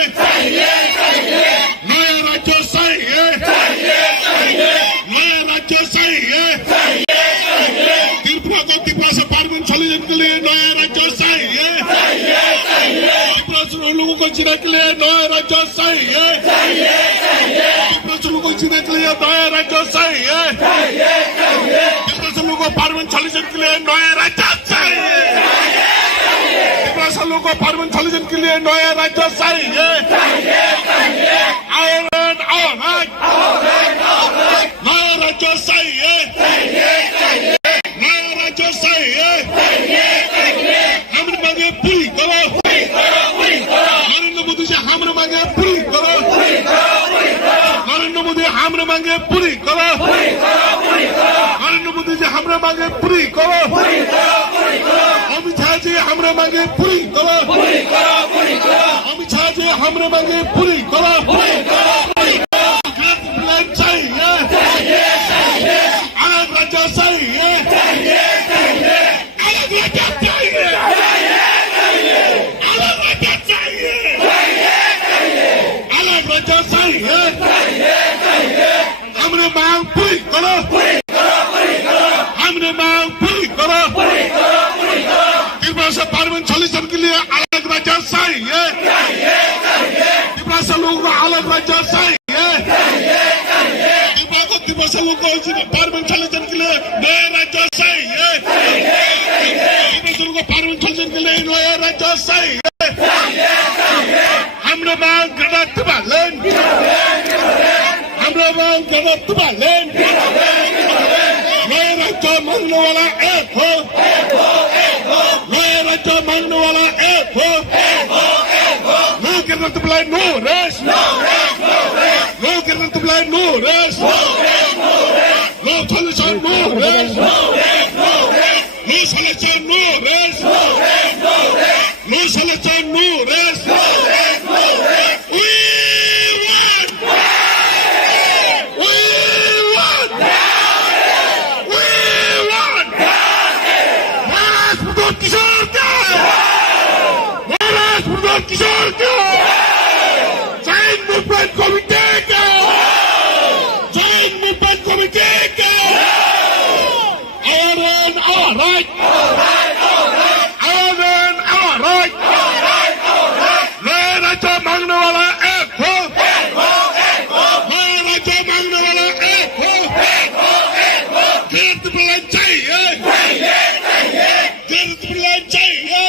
नया राज्य चाहिए, नया राज्य चाहिए। त्रिपुरा को त्रिपुरा से पार्वती सॉल्यूशन के लिए नया राज्य चाहिए, त्रिपुरा से लोगों को जीने के लिए नया राज्य चाहिए, त्रिपुरा से लोगों को जीने के लिए नया राज्य चाहिए, त्रिपुरा से लोगों को पार्वती सॉल्यूशन के लिए नया राज्य चाहिए, त्रिपुरा से लोगों को पार्वती सॉल्यूशन के लिए नया राज्य चाहिए। आयरन ऑलराइट, नया राज्य चाहिए, नया राज्य चाहिए। हमने मांगे पूरी करो, नरेंद्र मोदी से हमने मांगे पूरी करो, नरेंद्र मोदी हमने मांगे पूरी करो, नरेंद्र मोदी से हमने मांगे पूरी करो, अमित शाह जी हमने मांगे पूरी करो, अमित शाह जी हमने मांगे पूरी करो। चाहिए, अलग राज्य चाहिए, अलग राज्य चाहिए, अलग राज्य चाहिए, अलग राज्य चाहिए। हमने मांग पूरी करो, हमने मांग पूरी करो। त्रिपुरा से पार्वती सॉल्यूशन के लिए अलग राज्य चाहिए, त्रिपुरा से लोगों को अलग राज्य चाहिए, त्रिपुरा से लोगों को पार्वती सॉल्यूशन के लिए नया राज्य चाहिए, त्रिपुरा से लोगों को पार्वती सॉल्यूशन के लिए नया राज्य चाहिए। हमने मांग गणतंत्र ट्रिपल लाइन, हमने मांग गणतंत्र ट्रिपल लाइन। नया राज्य मांगने वाला एक हो, नया राज्य मांगने वाला एक हो। नो गणतंत्र triple line, no rest, no गणतंत्र triple line, no rest, no solution, no rest, no solution, no rest, no solution, no rest. We want, we want, we want. Maharashtra प्रदेश किशोर का, महाराष्ट्र प्रदेश किशोर का, जैन मूवमेंट कमिटी का, जैन मूवमेंट कमिटी का। Iron all right, Iron all right, नया राज्य मांगने वाला एक हो, नया राज्य मांगने वाला एक हो। गणतंत्र ट्रिपल लाइन चाहिए, गणतंत्र ट्रिपल लाइन चाहिए,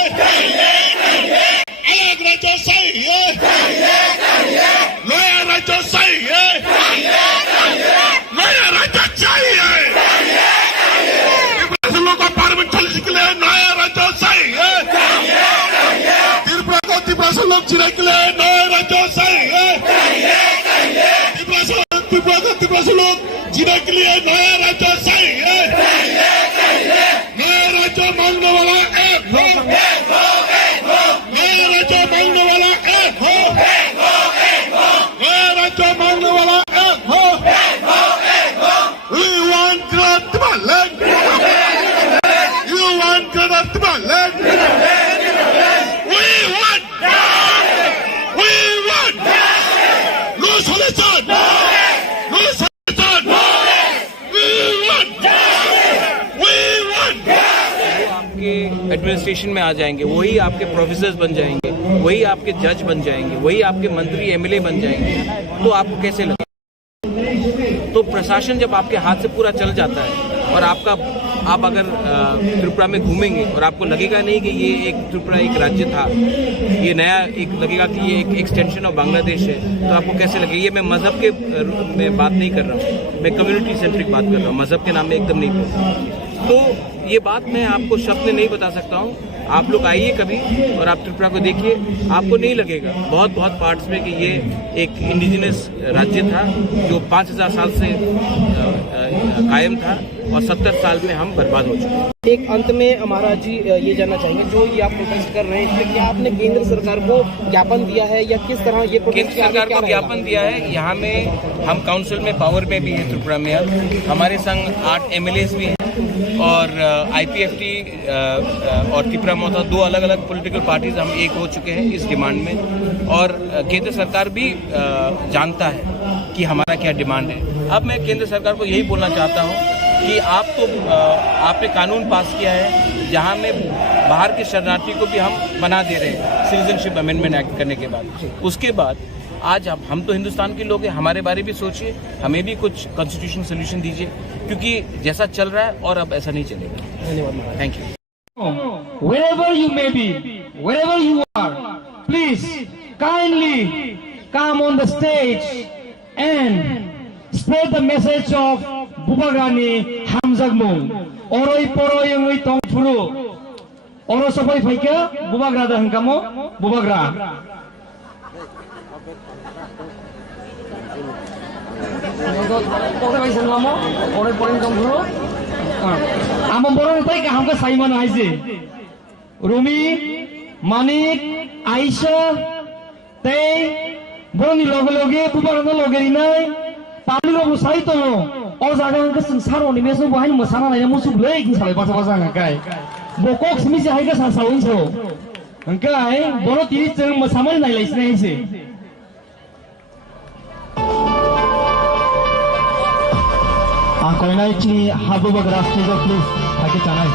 अलग राज्य चाहिए, नया राज्य चाहिए, नया राज्य चाहिए। नया राज्य चाहिए, त्रिपुरा को त्रिपुरा से लोग जीने के लिए नया राज्य चाहिए, त्रिपुरा को त्रिपुरा से लोग जीने के लिए नया राज्य चाहिए, नया राज्य मांगने वाला एक हो। Netherlands. We want. We want. No solution. No solution. We want. We want. आपके एडमिनिस्ट्रेशन में आ जाएंगे, वही आपके प्रोफेसर्स बन जाएंगे, वही आपके जज बन जाएंगे, वही आपके मंत्री एमएलए बन जाएंगे, तो आपको कैसे लगे? तो प्रशासन जब आपके हाथ से पूरा चल जाता है और आप अगर त्रिपुरा में घूमेंगे और आपको लगेगा नहीं कि ये एक त्रिपुरा एक राज्य था, ये नया एक लगेगा कि ये एक एक्सटेंशन ऑफ बांग्लादेश है, तो आपको कैसे लगेगा? ये मैं मज़हब के में बात नहीं कर रहा हूँ, मैं कम्युनिटी सेंट्रिक बात कर रहा हूँ, मज़हब के नाम में एकदम नहीं बोल रहा। तो ये बात मैं आपको शब्द में नहीं बता सकता हूँ। आप लोग आइए कभी और आप त्रिपुरा को देखिए, आपको नहीं लगेगा बहुत पार्ट्स में कि ये एक इंडिजिनस राज्य था जो 5000 साल से कायम था और 70 साल में हम बर्बाद हो चुके हैं। एक अंत में महाराज जी ये जानना चाहेंगे, जो ये आप प्रोटेस्ट कर रहे हैं इसमें क्या आपने केंद्र सरकार को ज्ञापन दिया है या किस तरह ये केंद्र सरकार को ज्ञापन दिया है? यहाँ में हम काउंसिल में पावर में भी है त्रिपुरा में, अब हमारे संग 8 एमएलएस भी हैं और आईपीएफटी और त्रिपुरा मोथा 2 अलग पॉलिटिकल पार्टीज हम एक हो चुके हैं इस डिमांड में, और केंद्र सरकार भी जानता है कि हमारा क्या डिमांड है। अब मैं केंद्र सरकार को यही बोलना चाहता हूँ कि आपने कानून पास किया है जहाँ में बाहर के शरणार्थी को भी हम बना दे रहे हैं सिटीजनशिप अमेंडमेंट एक्ट करने के बाद। उसके बाद आज हम तो हिंदुस्तान के लोग हैं, हमारे बारे भी सोचिए, हमें भी कुछ कॉन्स्टिट्यूशन सोल्यूशन दीजिए, क्योंकि जैसा चल रहा है और अब ऐसा नहीं चलेगा। धन्यवाद। Thank you. Wherever you may be, wherever you are, please kindly come on the stage and spread the message of Bubagrani Hamzagmung. Oroi poroi ngui tongpuru. Oro sopai faika Bubagra da hangkamo Bubagra. Among Boron take a Hamka Simon Isaac Rumi, Manik, Aisha, Tay, Boni Logologe, Bubarano Logerina, Pablo Saito, all Zagan Saro, the Meso behind Masana, and Musu Blake in Salapasa Kai. Bokox Miss Higas and Saunso. And Kai, Boroti, Masama, and I listen. कोयनाची हाबुबग राष्ट्रीय please आगे चलाएं।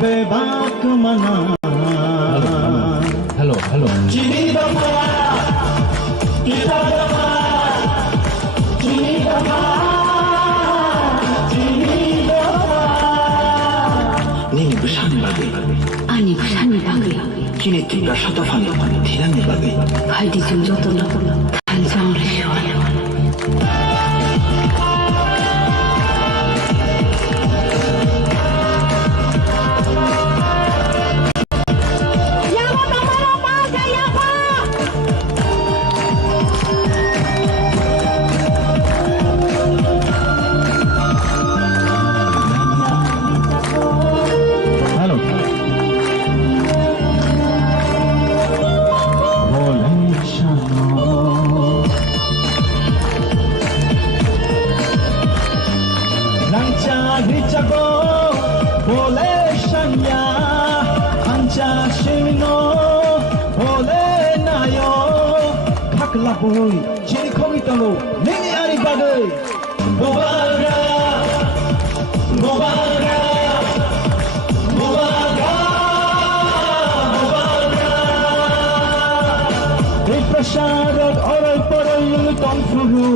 बेबाक मना hello hello Nini bersani bagai, ani bersani bagai. Kini tiga satu fan, tidak bagai. Hai di junjung tolong, tanjang resyuan. Boy, jadi kami tahu, nini ari bagai, bobaga, bobaga, bobaga, bobaga. Dipasarot orai parai yung tongfuru,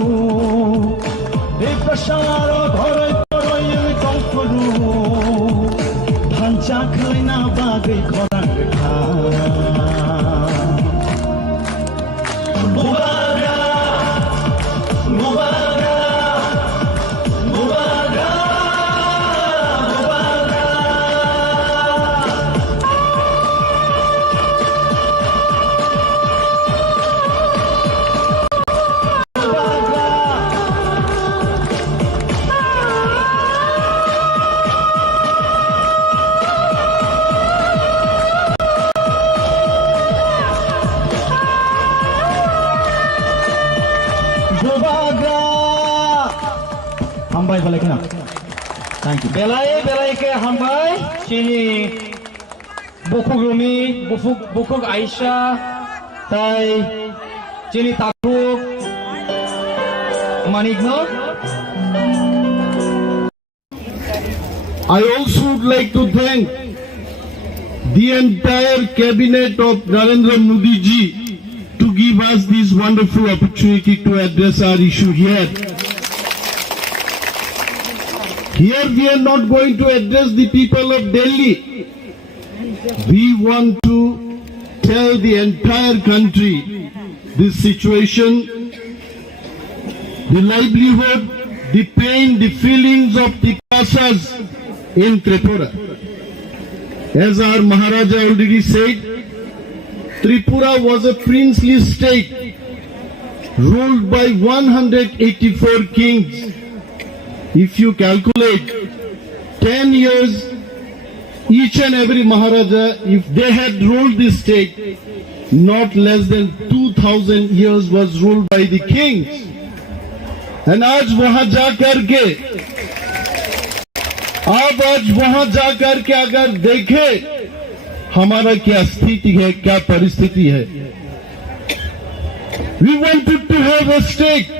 dipasarot orai parai yung tongfuru. Hanca kalai na bagai korang rekha. Hambai balik na. Thank you. Belai ke hambai. Sini bukuk Rumi, bukuk Aisyah, tai sini takuk Manikno. I also would like to thank the entire cabinet of Narendra Modi ji to give us this wonderful opportunity to address our issue here. Here we are not going to address the people of Delhi. We want to tell the entire country this situation, the livelihood, the pain, the feelings of the Tipasas in Tripura. As our Maharaja already said, Tripura was a princely state ruled by 184 kings. If you calculate 10 years, each and every Maharaja, if they had ruled this state, not less than 2000 years was ruled by the kings. And आज वहां जाकर के अगर देखें हमारा क्या स्थिति है, क्या परिस्थिति है. We wanted to have a state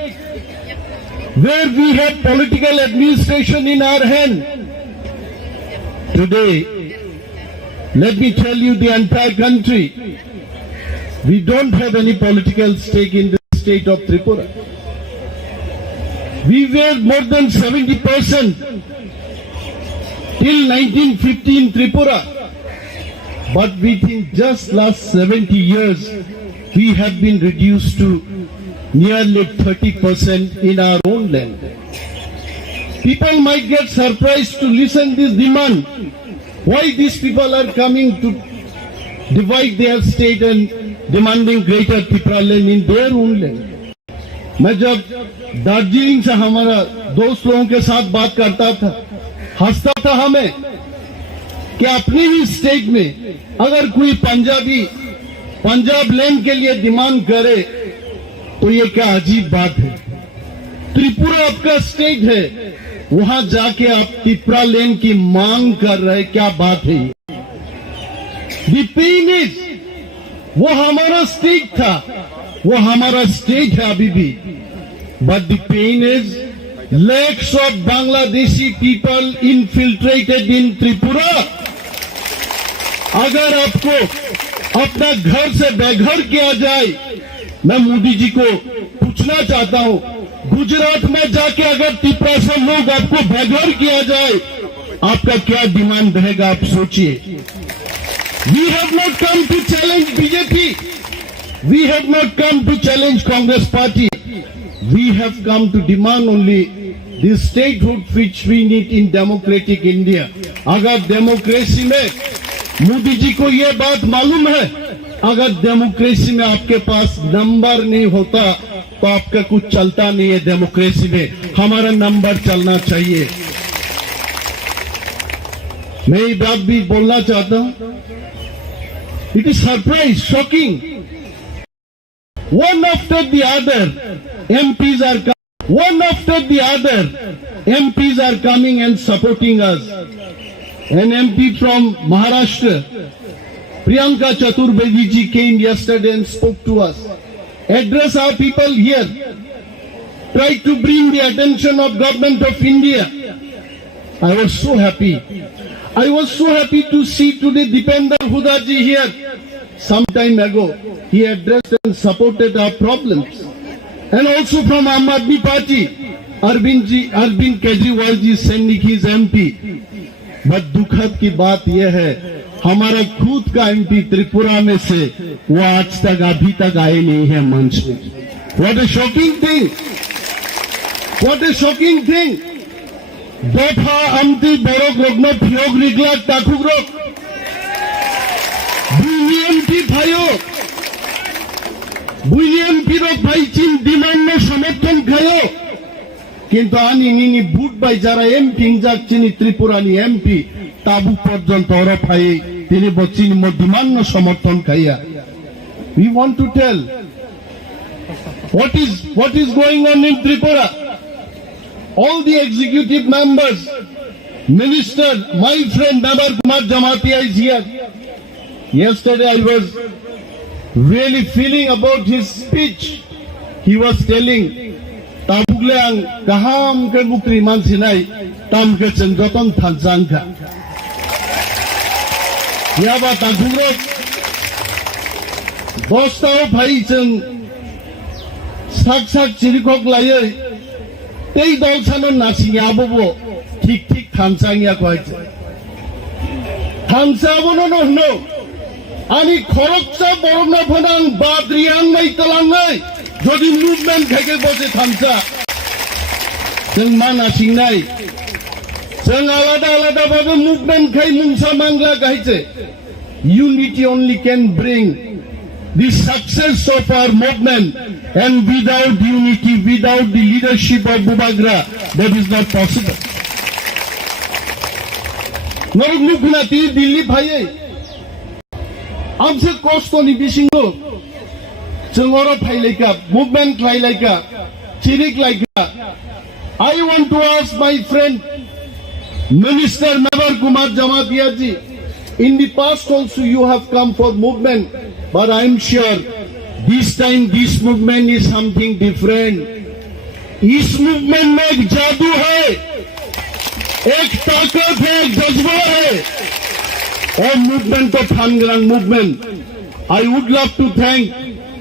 where we have political administration in our hand. Today, let me tell you the entire country, we don't have any political stake in the state of Tripura. We were more than 70% till 1950 in Tripura. But within just last 70 years, we have been reduced to nearly 30% in our own land. People might get surprised to listen this demand. Why these people are coming to divide their state and demanding greater Tripura land in their own land? मैं जब दार्जिलिंग से हमारा दोस्त लोगों के साथ बात करता था, हंसता था हमें कि अपनी ही स्टेट में अगर कोई पंजाबी पंजाब लैंड के लिए डिमांड करे तो ये क्या अजीब बात है. त्रिपुरा आपका स्टेट है, वहां जाके आप त्रिपुरा लैंड की मांग कर रहे, क्या बात है. द पेन इज, वो हमारा स्टेट था, वो हमारा स्टेट है अभी भी, but the pain is lakhs of Bangladeshi people infiltrated in Tripura. अगर आपको अपना घर से बेघर किया जाए, मैं मोदी जी को पूछना चाहता हूं, गुजरात में जाके अगर त्रिपुरा से लोग आपको बेघर किया जाए, आपका क्या डिमांड रहेगा, आप सोचिए। We have not come to challenge BJP. We have not come to challenge Congress party. We have come to demand only the statehood which we need in democratic India. अगर डेमोक्रेसी में मोदी जी को ये बात मालूम है, अगर डेमोक्रेसी में आपके पास नंबर नहीं होता तो आपका कुछ चलता नहीं है। डेमोक्रेसी में हमारा नंबर चलना चाहिए। मैं ये बात भी बोलना चाहता हूं, it is surprise, shocking, one after the other MPs are coming and supporting us. An MP from Maharashtra, Priyanka Chaturvedi ji, came yesterday and spoke to us, address our people here, tried to bring the attention of government of India. I was so happy. I was so happy to see today Dipender Huda ji here. Some time ago, he addressed and supported our problems. And also from Aam Aadmi Party, Arvind Kejriwal ji sending his MP. But दुखद की बात यह है, हमारा खुद का MP Tripura में से वो आज तक अभी तक आए नहीं है मंच में। What a shocking thing! What a shocking thing! दफा अमती बोरोक रोगनो फियोग रिगलाक ताकुक रोक William Pirok भाई चीन डिमांड में समर्थन खायो, কিন্তু আনি নিনি ভোট বাই যারা এমপি যাচ্ছেন ত্রিপুরানি এমপি তাবু পর্যন্ত ওরা ভাই তিনি বচ্চিন ডিমান্ড সমর্থন খাইয়া। We want to tell what is going on in Tripura. All the executive members, minister, my friend Nabar Kumar Jamatia is here. Yesterday I was really feeling about his speech. He was telling ताबुगले आं गाहाम के मुक्ति मानसिनाय ताम के चंद्रतन थांजांखा याबा ताबुगले दोस्ताओ भाई चंग साक चिरिकोक लाये तेई दौलसानो नासियाबो ठीक थांजांगिया कोइचे थांजाबोनो नो आनी खरकसा बरना फनां बाद्रियां नाय तलांगाय যদি মুভমেন্ট থেকে বসে থামছা जों माना सिंनाय जों आलादा भाবে মুভমেন্ট খাই মুংसा मांगला गाइছে unity only can bring the success of our movement, and without unity, without the leadership of Bubagra, that is not possible. नरक मुखनाती दिल्ली भाई हमसे कोस्तोनी बिसिंगो Chungoro Phaileka, movement Phaileka, Chirik Laika. I want to ask my friend, Minister Nabar Kumar Jamatia ji, in the past also you have come for movement, but I am sure this time this movement is something different. इस movement में एक जादू है, एक ताकत है, एक जज्बा है, और movement तो Phangrang movement. I would love to thank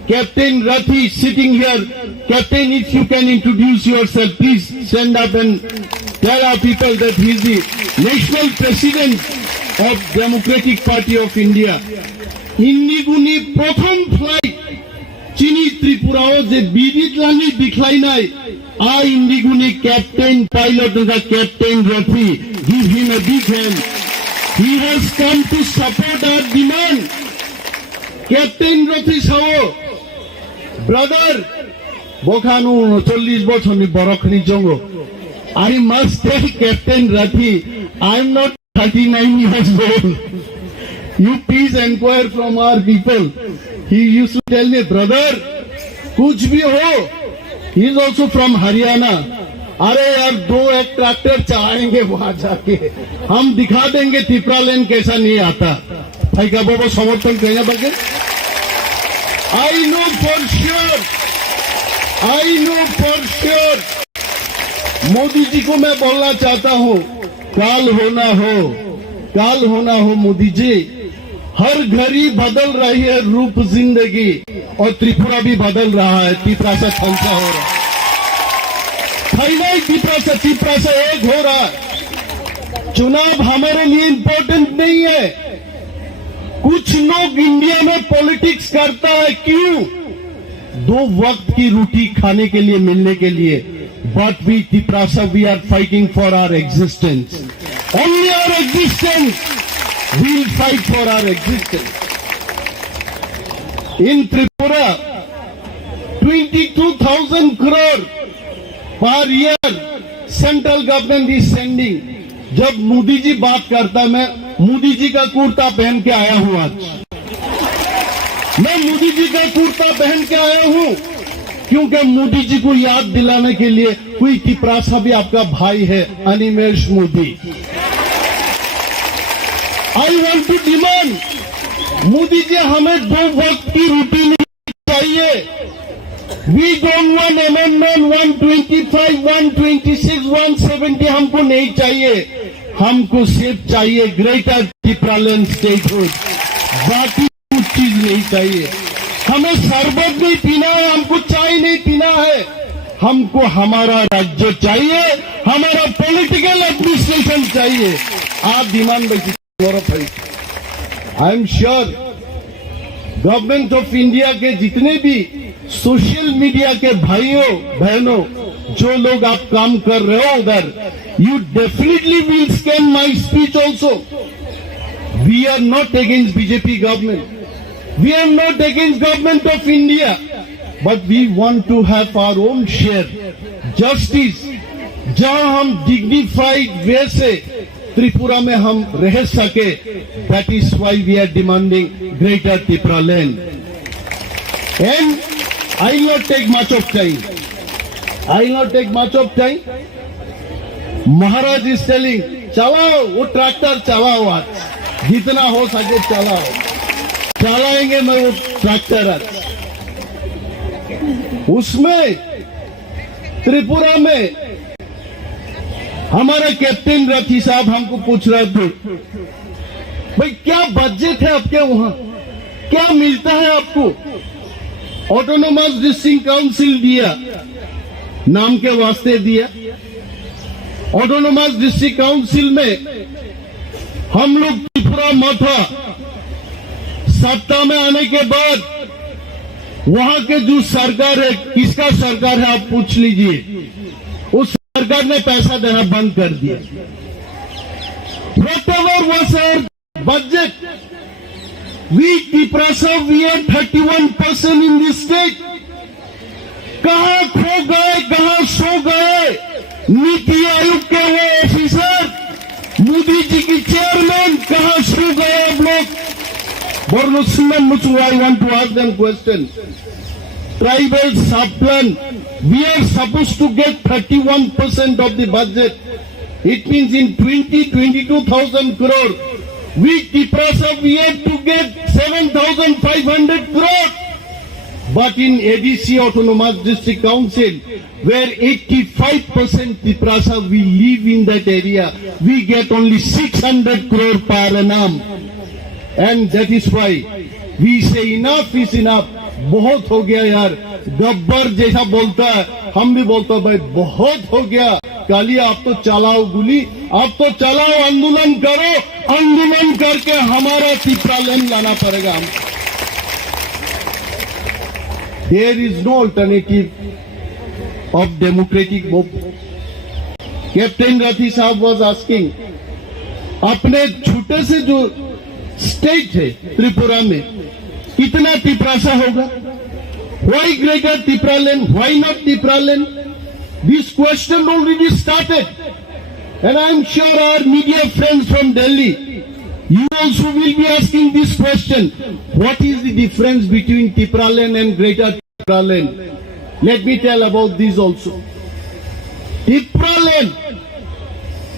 Captain Rathi sitting here. Captain, if you can introduce yourself, please stand up and tell our people that he is the national president of Democratic Party of India. Indiguni prothom flight Chini Tripurao je bidit lani diklai nai. I Indiguni captain pilot the Captain Rathi. Give him a big hand. He has come to support our demand. Captain Rathi sao Brother, Bokhanu 40 বছর বরখনি জঙ্গ. I must tell Captain Rathi, I am not 39 years old. You please inquire from our people. He used to tell me, brother, कुछ भी हो. He is also from Haryana. अरे यार 2 tractor चलाएंगे वहां जाके, हम दिखा देंगे त्रिपुरा लैंड कैसा नहीं आता. भाई का बाबा समर्थन करेगा बगे. I know for sure Modi ji को मैं बोलना चाहता हूं, काल होना हो मोदी जी, हर घड़ी बदल रही है रूप जिंदगी, और त्रिपुरा भी बदल रहा है। त्रिपुरा से खलसा हो रहा है, नहीं त्रिपुरा से एक हो रहा है। चुनाव हमारे लिए इंपॉर्टेंट नहीं है। कुछ लोग इंडिया में पॉलिटिक्स करता है, क्यों? 2 वक्त की रोटी खाने के लिए, मिलने के लिए। But we Tripura, we are fighting for our existence, only our existence, we'll fight for our existence. In Tripura 22,000 crore per year central government is sending. जब मोदी जी बात करता, मैं मोदी जी का कुर्ता पहन के आया हूं आज। मैं मोदी जी का कुर्ता पहन के आया हूं क्योंकि मोदी जी को याद दिलाने के लिए कोई त्रिपुरा भी आपका भाई है, Animesh Modi. I want to demand, Modi ji हमें 2 वक्त की रोटी नहीं चाहिए। वी डोंट वांट अमेंडमेंट 125, 126, 170 हमको नहीं चाहिए। हमको सिर्फ चाहिए ग्रेटर त्रिपुरालैंड स्टेटहुड, बाकी कुछ चीज नहीं चाहिए। हमें शरबत नहीं पीना है, हमको चाय नहीं पीना है, हमको हमारा राज्य चाहिए, हमारा पॉलिटिकल एडमिनिस्ट्रेशन चाहिए। आप demand basis I am sure government of India के जितने भी सोशल मीडिया के भाइयों बहनों, जो लोग आप काम कर रहे हो उधर, you definitely will scan my speech also. We are not against BJP government, we are not against government of India, but we want to have our own share justice, जहां हम डिग्निफाइड वे से त्रिपुरा में हम रह सके। That is why we are demanding greater Tripura land. And I not take much of time, Maharaj is telling चलाओ, वो tractor चलाओ, आज जितना हो सके चलाओ, चलाएंगे मैं वो ट्रैक्टर आज। उसमें त्रिपुरा में हमारे कैप्टन रथी साहब हमको पूछ रहे थे, भाई क्या बजट है आपके वहां, क्या मिलता है आपको? ऑटोनोमस डिस्ट्रिक्ट काउंसिल दिया, नाम के वास्ते दिया। ऑटोनोमस डिस्ट्रिक्ट काउंसिल में हम लोग त्रिपुरा माथा सत्ता में आने के बाद वहां के जो सरकार है, किसका सरकार है आप पूछ लीजिए, उस सरकार ने पैसा देना बंद कर दिया। Whatever was our budget, we Tripura we are 31% in this state. कहां खो गए, कहां सो गए नीति आयोग के वो ऑफिसर, मोदी जी की चेयरमैन, कहां सो गए आप लोग? I want to ask them question. Tribal sub-plan, we are supposed to get 31% of the budget. It means in 22,000 crore, we Tripura, we have to get 7,500 crore. But in ADC, Autonomous District Council, where 85% Tripura, we live in that area, we get only 600 crore per annum. And that is why we say enough is enough. बहुत हो गया यार, गब्बर जैसा बोलता है, हम भी बोलते हैं भाई बहुत हो गया। कालिया आप तो चलाओ गोली, आप तो चलाओ, आंदोलन करो, आंदोलन करके हमारा त्रिपुरा लैंड लाना पड़ेगा हम। There is no alternative of democratic movement. Captain Rathi साहब was asking, अपने छोटे से जो स्टेट है त्रिपुरा में, कितना त्रिपुरा होगा? Why greater Tripura land? Why not Tripura land? This question already started, and I am sure our media friends from Delhi, you also will be asking this question: what is the difference between Tripura land and greater Tripura land? Let me tell about this also. Tripura land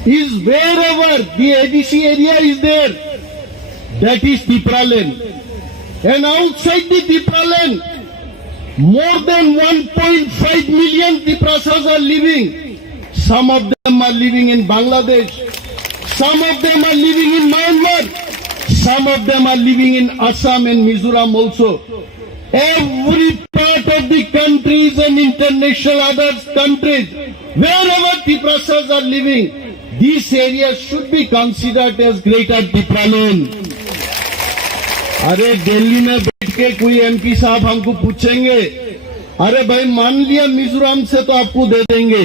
is wherever the ADC area is there. That is Tripura land. And outside the Tripura land, more than 1.5 million Tripuras are living. Some of them are living in Bangladesh. Some of them are living in Myanmar. Some of them are living in Assam and Mizoram also. Every part of the countries and international other countries, wherever Tiprasas are living, these areas should be considered as Greater Tipraland. अरे दिल्ली में बैठ के कोई MP साहब हमको पूछेंगे, अरे भाई मान लिया मिजोरम से तो आपको दे देंगे,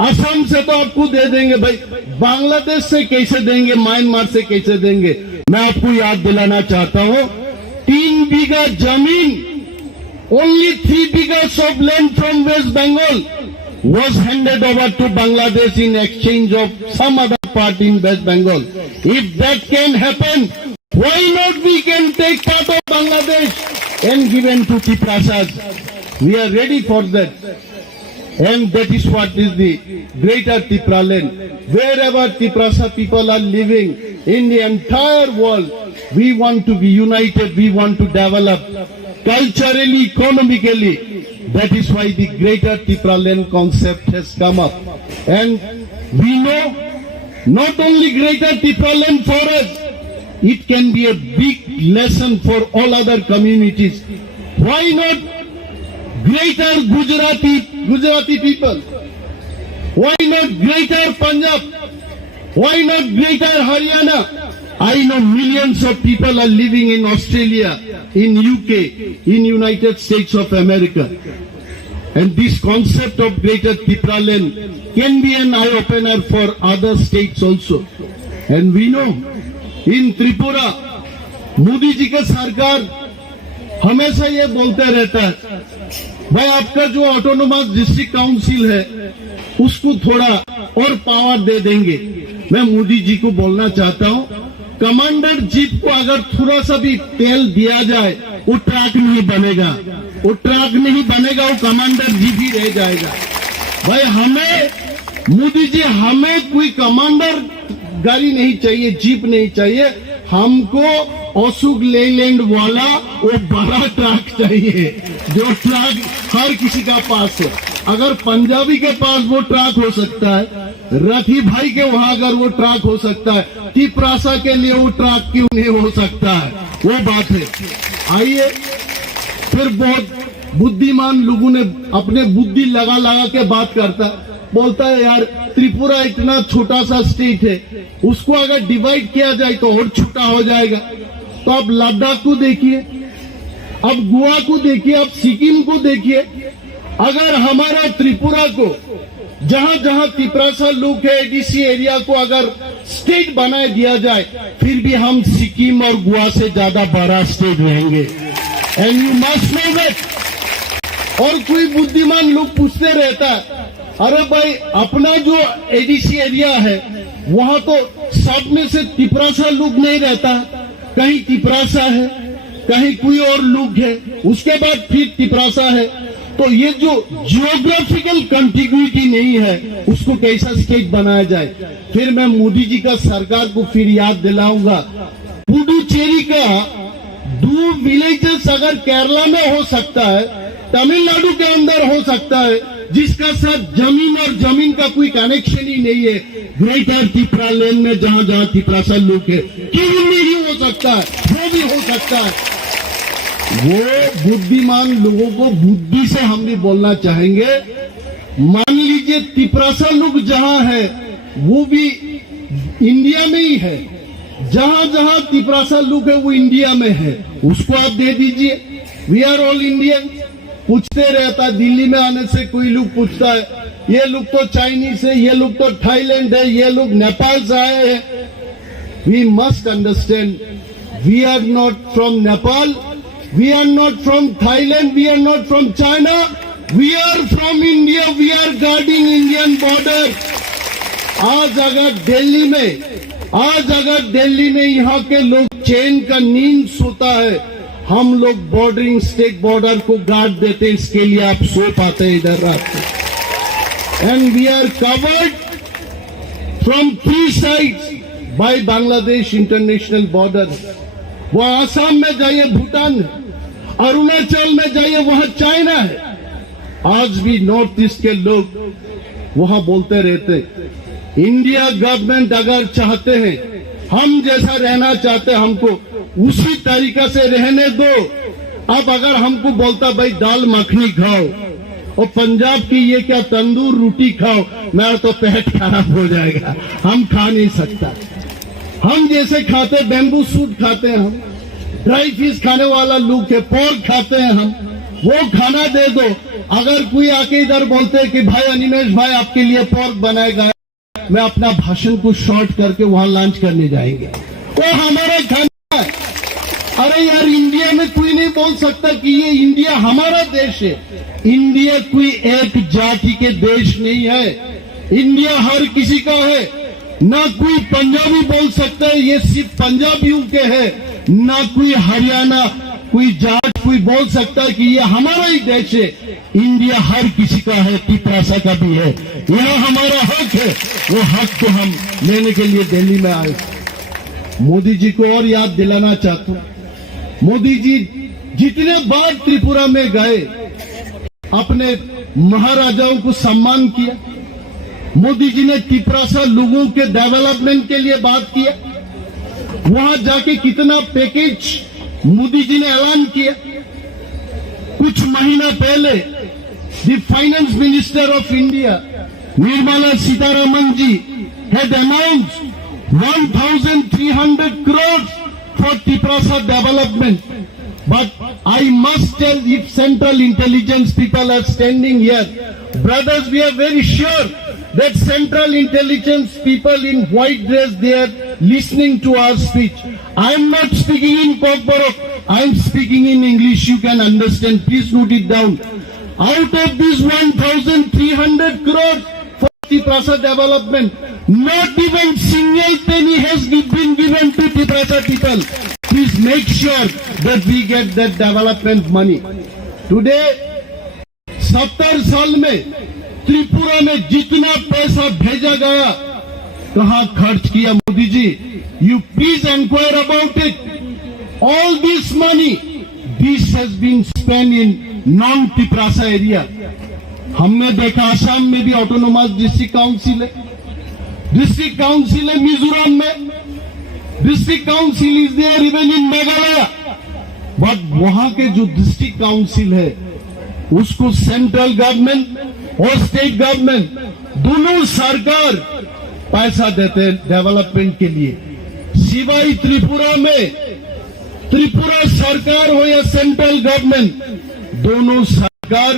असम से तो आपको दे देंगे, भाई बांग्लादेश से कैसे देंगे, म्यांमार से कैसे देंगे? मैं आपको याद दिलाना चाहता हूं, 3 बीघा जमीन, only 3 बीघाs of land from West Bengal was handed over to Bangladesh in exchange of some other part in West Bengal. If that can happen, why not we can take part of Bangladesh and given to Tiprasas? We are ready for that. And that is what is the Greater Tipraland. Wherever Tiprasa people are living in the entire world, we want to be united, we want to develop culturally, economically. That is why the Greater Tipraland concept has come up. And we know not only Greater Tipraland for us, it can be a big lesson for all other communities. Why not Greater Gujarati people? Why not Greater Punjab? Why not Greater Haryana? I know millions of people are living in Australia, in UK, in United States of America. And this concept of Greater Tipraland can be an eye-opener for other states also. And we know, in Tripura, Modi ji का सरकार हमेशा ये बोलते रहता है, भाई आपका जो ऑटोनोमस डिस्ट्रिक्ट काउंसिल है उसको थोड़ा और पावर दे देंगे। मैं मोदी जी को बोलना चाहता हूं, कमांडर जीप को अगर थोड़ा सा भी तेल दिया जाए वो ट्रक नहीं बनेगा, वो ट्रक नहीं बनेगा, वो कमांडर जीप ही रह जाएगा। भाई हमें मोदी जी, हमें कोई कमांडर गाड़ी नहीं चाहिए, जीप नहीं चाहिए, हमको अशोक लेलैंड वाला वो बड़ा ट्रक चाहिए, जो ट्रक हर किसी का पास है। अगर पंजाबी के पास वो ट्रक हो सकता है, रथी भाई के वहां अगर वो ट्रक हो सकता है, तिपरासा के लिए वो ट्रक क्यों नहीं हो सकता है? वो बात है। आइए, फिर बहुत बुद्धिमान लोगों ने अपने बुद्धि लगा लगा के बात करता है, बोलता है यार त्रिपुरा इतना छोटा सा स्टेट है, उसको अगर डिवाइड किया जाए तो और छोटा हो जाएगा। तो आप लद्दाख को देखिए, अब गोवा को देखिए, अब सिक्किम को देखिए। अगर हमारा त्रिपुरा को जहां जहां तिपरासा लोग है, एडीसी एरिया को अगर स्टेट बना दिया जाए, फिर भी हम सिक्किम और गोवा से ज्यादा बड़ा स्टेट रहेंगे। And you must know that. और कोई बुद्धिमान लोग पूछते रहता है, अरे भाई अपना जो एडीसी एरिया है वहां तो सब में से तिपरासा लोग नहीं रहता, कहीं तिपरासा है, कहीं कोई और लोग है, उसके बाद फिर तिपरासा है। तो ये जो जियोग्राफिकल कंटिग्यूटी नहीं है, उसको कैसा स्टेट बनाया जाए? फिर मैं मोदी जी का सरकार को फिर याद दिलाऊंगा, पुडुचेरी का 2 विलेजेस अगर केरला में हो सकता है, तमिलनाडु के अंदर हो सकता है, जिसका साथ जमीन और जमीन का कोई कनेक्शन ही नहीं है, ग्रेटर तिपरालैंड में जहां जहां तिपरासा लोग है, क्यों नहीं हो सकता है? वो भी हो सकता है। वो बुद्धिमान लोगों को बुद्धि से हम भी बोलना चाहेंगे। मान लीजिए तिपरासा लोग जहां है वो भी इंडिया में ही है, जहां जहां तिपरासा लोग है वो इंडिया में है, उसको आप दे दीजिए। We are all Indian. पूछते रहता है, दिल्ली में आने से कोई लोग पूछता है, ये लोग तो चाइनीज है, ये लोग तो थाईलैंड है, ये लोग नेपाल से आए हैं। We must understand, we are not from Nepal, we are not from Thailand, we are not from China, we are from India, we are guarding Indian border. आज अगर दिल्ली में यहाँ के लोग चैन का नींद सोता है, हम लोग बॉर्डरिंग स्टेट बॉर्डर को गार्ड देते, इसके लिए आप सो पाते हैं इधर रात को। And we are covered from 3 sides by Bangladesh international border. वो आसाम में जाइए भूटान है, अरुणाचल में जाइए वहां चाइना है। आज भी नॉर्थ ईस्ट के लोग वहां बोलते रहते, इंडिया गवर्नमेंट अगर चाहते हैं, हम जैसा रहना चाहते हैं, हमको उसी तरीका से रहने दो। अब अगर हमको बोलता भाई दाल मखनी खाओ और पंजाब की ये क्या तंदूर रोटी खाओ, मेरा तो पेट खराब हो जाएगा, हम खा नहीं सकता। हम जैसे खाते बैम्बू सूट खाते हैं, हम ड्राई फिश खाने वाला लोग है, पोर्क खाते हैं हम, वो खाना दे दो। अगर कोई आके इधर बोलते कि भाई अनिमेश भाई आपके लिए पोर्क बनाएगा, मैं अपना भाषण को शॉर्ट करके वहां लंच करने जाएंगे, वो हमारा खाना है। अरे यार, इंडिया में कोई नहीं बोल सकता कि ये इंडिया हमारा देश है। इंडिया कोई एक जाति के देश नहीं है, इंडिया हर किसी का है। ना कोई पंजाबी बोल सकता है ये सिर्फ पंजाबियों के है, ना कोई हरियाणा कोई जाट कोई बोल सकता है कि ये हमारा ही देश है। इंडिया हर किसी का है, तिपरासा का भी है, यह हमारा हक है। वो हक को हम लेने के लिए दिल्ली में आए। मोदी जी को और याद दिलाना चाहता हूं, मोदी जी जितने बार त्रिपुरा में गए अपने महाराजाओं को सम्मान किया। मोदी जी ने तिपरासा लोगों के डेवलपमेंट के लिए बात किया। वहां जाके कितना पैकेज मोदी जी ने ऐलान किया। कुछ महीना पहले the finance minister of India Nirmala Sitharaman ji had announced 1,300 crores for Tiprasa development. But I must tell, if Central Intelligence people are standing here, brothers, we are very sure that Central Intelligence people in white dress, they are listening to our speech. I am not speaking in Kokborok, I am speaking in English, you can understand, please note it down. Out of this 1,300 crores for Tiprasa development, not even single penny has been given to Tiprasa people. Please make sure that we get that development money. Today, 70 साल में त्रिपुरा में जितना पैसा भेजा गया, कहां खर्च किया Modi ji? You please inquire about it. All this money, this has been spent in non-Tiprasa area. हमने देखा आसाम में भी ऑटोनोमस डिस्ट्रिक्ट काउंसिल है, डिस्ट्रिक्ट काउंसिल है मिजोरम में, district council is there even in Meghalaya. But वहां के जो डिस्ट्रिक्ट काउंसिल है उसको सेंट्रल गवर्नमेंट और स्टेट गवर्नमेंट दोनों सरकार पैसा देते हैं डेवलपमेंट के लिए। सिवाय त्रिपुरा में, त्रिपुरा सरकार हो या सेंट्रल गवर्नमेंट, दोनों सरकार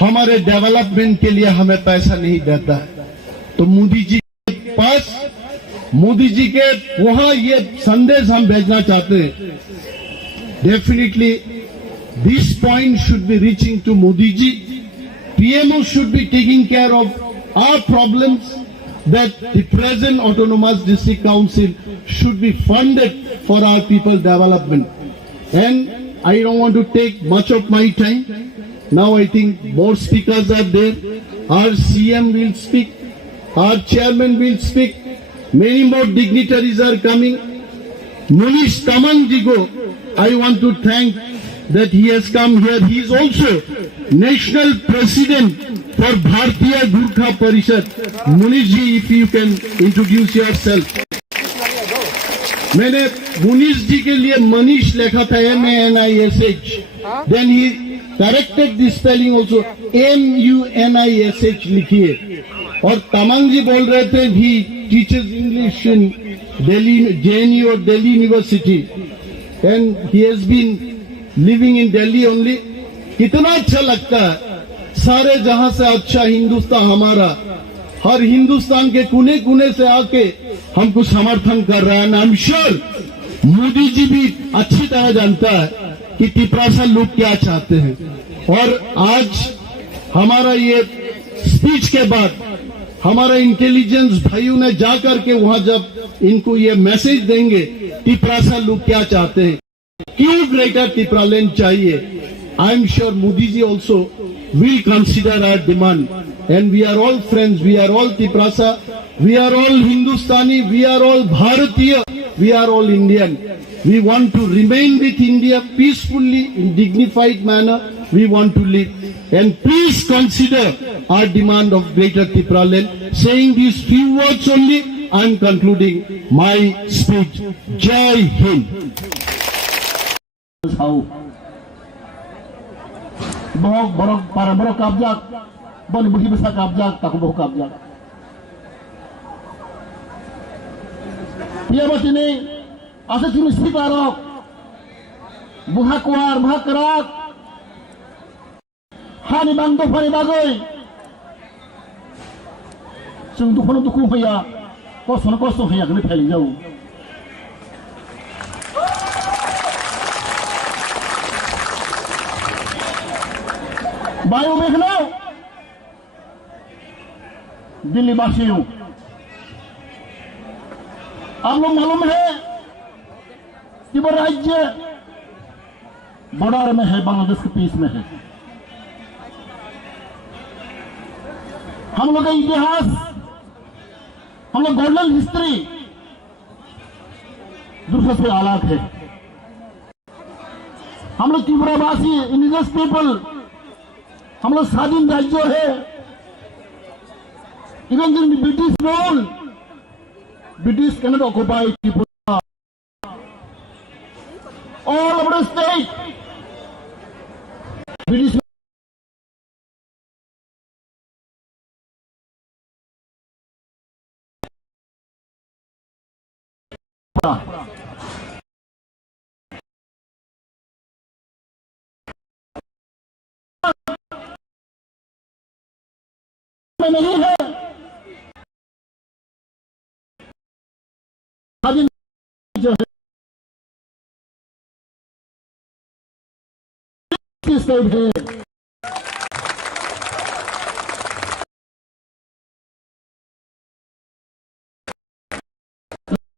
हमारे डेवलपमेंट के लिए हमें पैसा नहीं देता। तो मोदी जी के पास, मोदी जी के वहां ये संदेश हम भेजना चाहते हैं। Definitely this point should be reaching to Modi ji. PMO should be taking care of our problems, that the present autonomous district council should be funded for our people development. And I don't want to take much of my time. Now I think more speakers are there. Our CM will speak, our chairman will speak, many more dignitaries are coming. Munish Tamang Jigo, I want to thank that he has come here. He is also national president for Bharatiya Gurkha Parishad. Munish ji, if you can introduce yourself. मैंने मुनीश जी के लिए मनीष लिखा था MANISH, then he corrected the spelling also, MUNISH लिखिए। और तमंग जी बोल रहे थे he teaches English in Delhi, JNU or Delhi University, and he has been living in Delhi only. कितना अच्छा लगता है, सारे जहां से अच्छा हिंदुस्तान हमारा, हर हिंदुस्तान के कोने कोने से आके हमको समर्थन कर रहा है। आई एम श्योर मोदी जी भी अच्छी तरह जानता है कि तिपरासा लोग क्या चाहते हैं। और आज हमारा ये स्पीच के बाद हमारा इंटेलिजेंस भाइयों ने जाकर के वहां जब इनको ये मैसेज देंगे तिपरासा लोग क्या चाहते हैं, क्यों ग्रेटर तिपरालैंड चाहिए, I am sure Modi ji also will consider our demand and we are all friends, we are all Tiprasa, we are all Hindustani, we are all Bharatiya, we are all Indian. We want to remain with India peacefully, in dignified manner, we want to live. And please consider our demand of Greater Tipraland. Saying these few words only, I am concluding my speech. Jai Hind. Borok para borok kabjak, bon buhi besar kabjak, tak boh kabjak. Dia bos ini, asal cuma sekitarok, buha kuar, buha kerak, hani bangdo, hani bagoy. Sungguh kono tuku haya, kosong haya kena peli jauh. भाइयों देख लो, दिल्ली वासियों, आप लोग मालूम है कि वो राज्य बॉर्डर में है, बांग्लादेश के बीच में है। हम लोग का इतिहास, हम लोग गोल्डन हिस्ट्री दूसरे से अलग है। हम लोग त्रिपुरावासी, इंडिजिनस पीपल, हम लोग स्वाधीन राज्य है। Even during British rule, British can not occupy Tripura, all over the state British नहीं है। स्वाधीन जो है स्टेट है,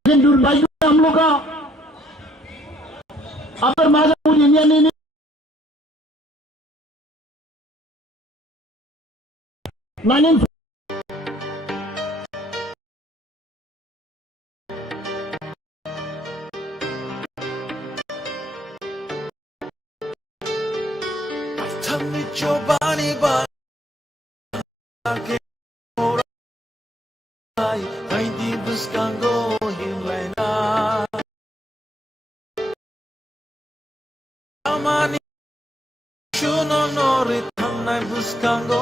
लेकिन दुर्भाग्य हम लोग का अगर माजा इंडिया नहीं Tami chobani ba ke orai ai di buscando himlena amani shuno nori thanai buscando